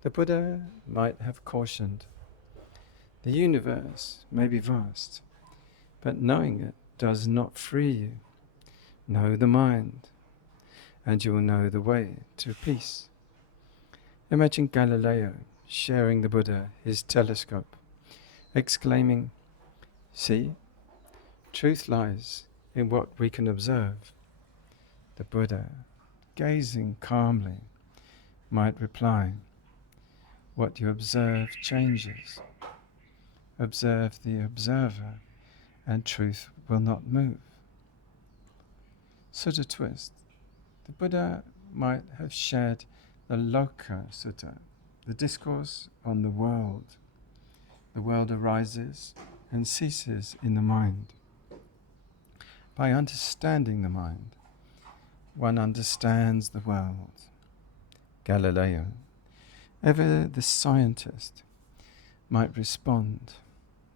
The Buddha might have cautioned, "The universe may be vast, but knowing it does not free you. Know the mind, and you will know the way to peace." Imagine Galileo sharing the Buddha his telescope, exclaiming, "See, truth lies in what we can observe." The Buddha, gazing calmly, might reply, "What you observe changes. Observe the observer, and truth will not move." Sutta twist. The Buddha might have shared the Loka Sutta, the discourse on the world. The world arises and ceases in the mind. By understanding the mind, one understands the world. Galileo, ever the scientist, might respond,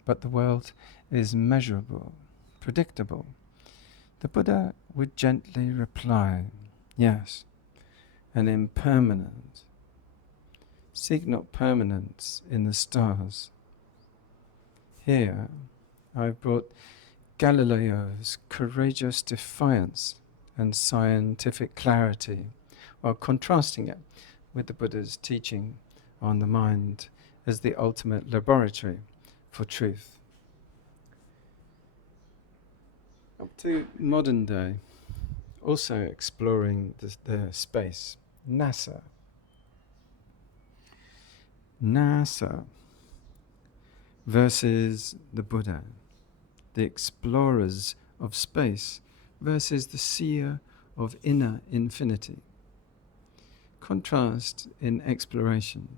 "But the world is measurable, predictable." The Buddha would gently reply, "Yes, and impermanent. Seek not permanence in the stars." Here I've brought Galileo's courageous defiance and scientific clarity, while contrasting it with the Buddha's teaching on the mind as the ultimate laboratory for truth. Up to modern day, also exploring the space, NASA. NASA versus the Buddha, the explorers of space versus the seer of inner infinity. Contrast in exploration.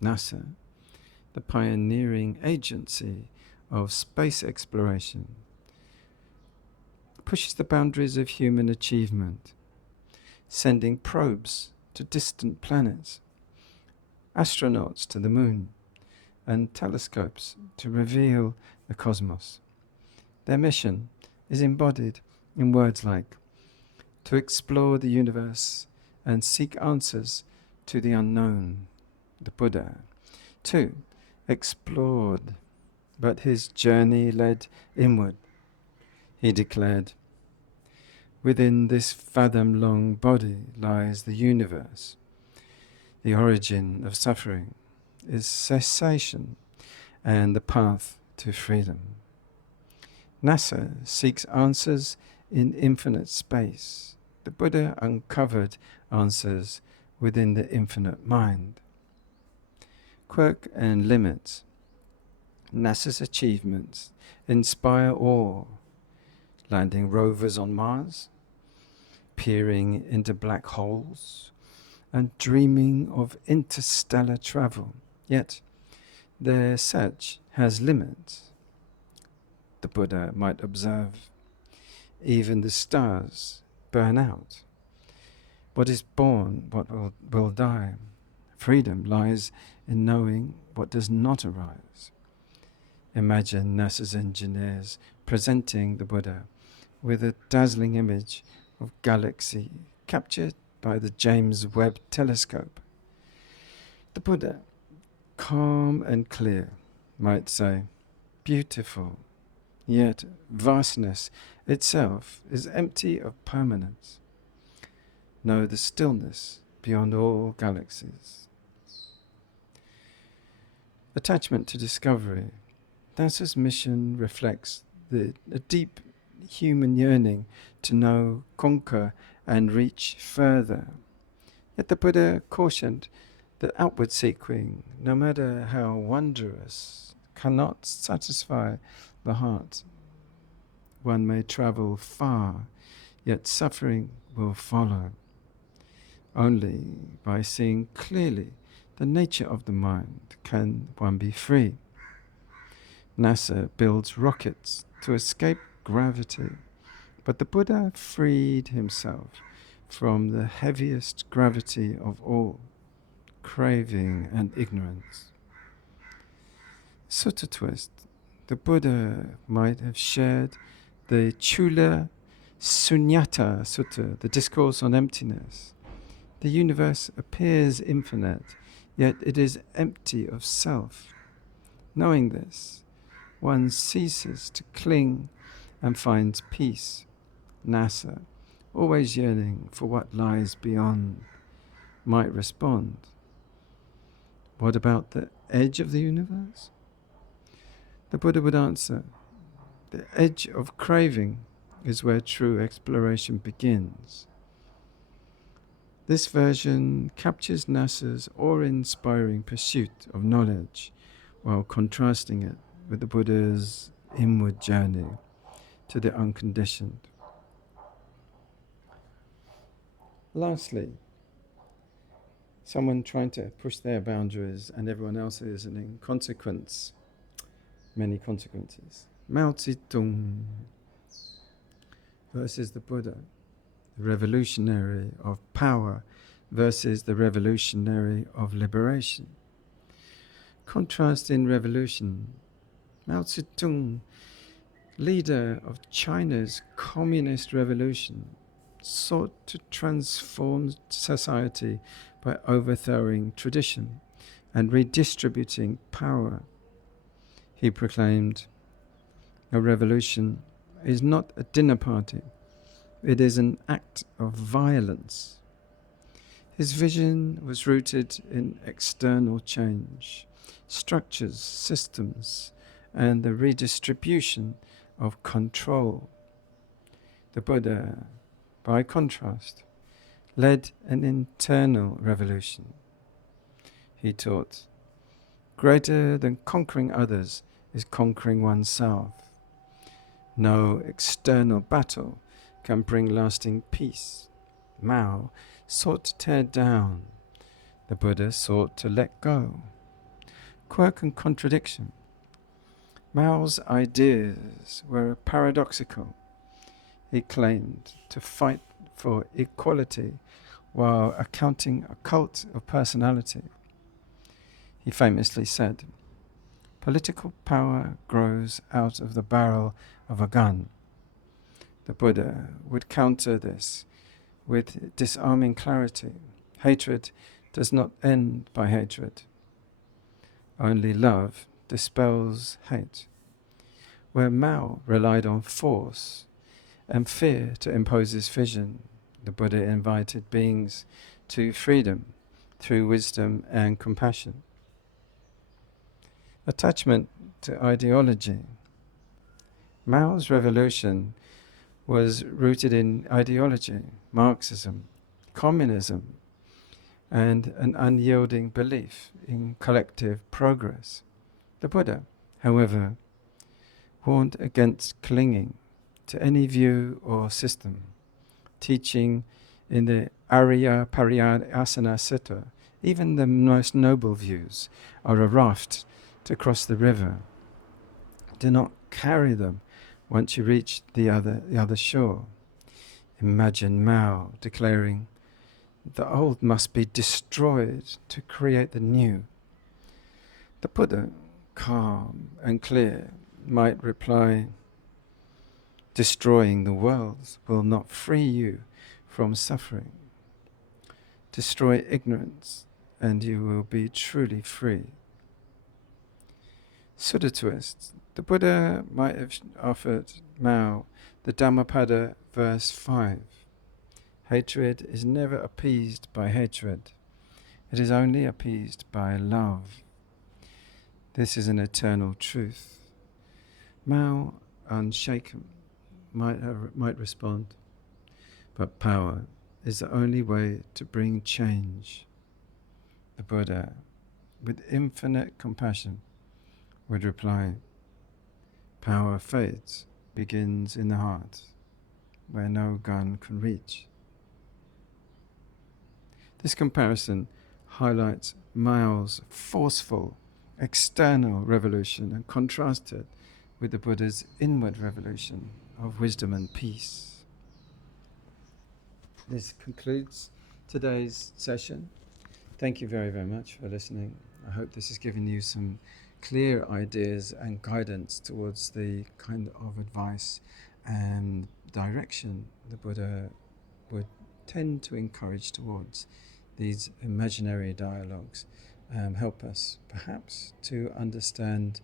NASA, the pioneering agency of space exploration, pushes the boundaries of human achievement, sending probes to distant planets, astronauts to the moon, and telescopes to reveal the cosmos. Their mission is embodied in words like, to explore the universe and seek answers to the unknown. The Buddha, too, explored, but his journey led inward. He declared, "Within this fathom-long body lies the universe. The origin of suffering is cessation and the path to freedom." NASA seeks answers in infinite space. The Buddha uncovered answers within the infinite mind. Quirk and limits. NASA's achievements inspire awe. Landing rovers on Mars, peering into black holes, and dreaming of interstellar travel. Yet, their search has limits. The Buddha might observe, even the stars burn out. What is born, what will die. Freedom lies in knowing what does not arise. Imagine NASA's engineers presenting the Buddha with a dazzling image of galaxy captured by the James Webb telescope. The Buddha, calm and clear, might say, beautiful, yet vastness itself is empty of permanence. Know the stillness beyond all galaxies. Attachment to discovery. NASA's mission reflects a deep human yearning to know, conquer, and reach further. Yet the Buddha cautioned that outward seeking, no matter how wondrous, cannot satisfy the heart. One may travel far, yet suffering will follow. Only by seeing clearly the nature of the mind can one be free. NASA builds rockets to escape gravity, but the Buddha freed himself from the heaviest gravity of all, craving and ignorance. Sutta twist. The Buddha might have shared the Chula Sunyata Sutta, the discourse on emptiness. The universe appears infinite, yet it is empty of self. Knowing this, one ceases to cling and finds peace. NASA, always yearning for what lies beyond, might respond, what about the edge of the universe? The Buddha would answer, the edge of craving is where true exploration begins. This version captures NASA's awe-inspiring pursuit of knowledge while contrasting it with the Buddha's inward journey to the unconditioned. Lastly, someone trying to push their boundaries and everyone else's, and in consequence, many consequences. Mao Zedong versus the Buddha, the revolutionary of power versus the revolutionary of liberation. Contrast in revolution. Mao Zedong, leader of China's communist revolution, sought to transform society by overthrowing tradition and redistributing power. He proclaimed, a revolution is not a dinner party, it is an act of violence. His vision was rooted in external change, structures, systems, and the redistribution of control. The Buddha, by contrast, led an internal revolution. He taught, greater than conquering others is conquering oneself. No external battle can bring lasting peace. Mao sought to tear down. The Buddha sought to let go. Quirk and contradiction. Mao's ideas were paradoxical. He claimed to fight for equality while accounting a cult of personality. He famously said, political power grows out of the barrel of a gun. The Buddha would counter this with disarming clarity. Hatred does not end by hatred. Only love dispels hate. Where Mao relied on force and fear to impose his vision, the Buddha invited beings to freedom through wisdom and compassion. Attachment to ideology. Mao's revolution was rooted in ideology, Marxism, communism, and an unyielding belief in collective progress. The Buddha, however, warned against clinging to any view or system, teaching in the Arya Pariyasana Sutta, even the most noble views are a raft to cross the river. Do not carry them once you reach the other shore. Imagine Mao declaring, the old must be destroyed to create the new. The Buddha, calm and clear, might reply, destroying the world will not free you from suffering. Destroy ignorance and you will be truly free. Sutta twist. The Buddha might have offered Mao the Dhammapada verse 5. Hatred is never appeased by hatred. It is only appeased by love. This is an eternal truth. Mao, unshaken, might respond, but power is the only way to bring change. The Buddha, with infinite compassion, would reply, power fades, begins in the heart, where no gun can reach. This comparison highlights Mao's forceful external revolution and contrasted with the Buddha's inward revolution of wisdom and peace. This concludes today's session. Thank you very, very much for listening. I hope this has given you some clear ideas and guidance towards the kind of advice and direction the Buddha would tend to encourage towards these imaginary dialogues. Help us perhaps to understand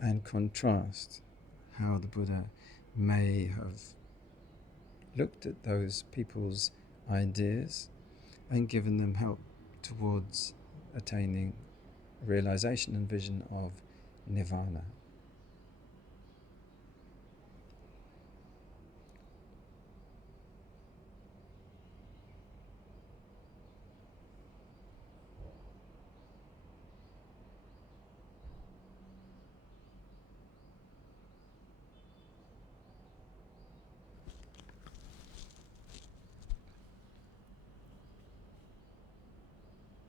and contrast how the Buddha may have looked at those people's ideas and given them help towards attaining realization and vision of nirvana.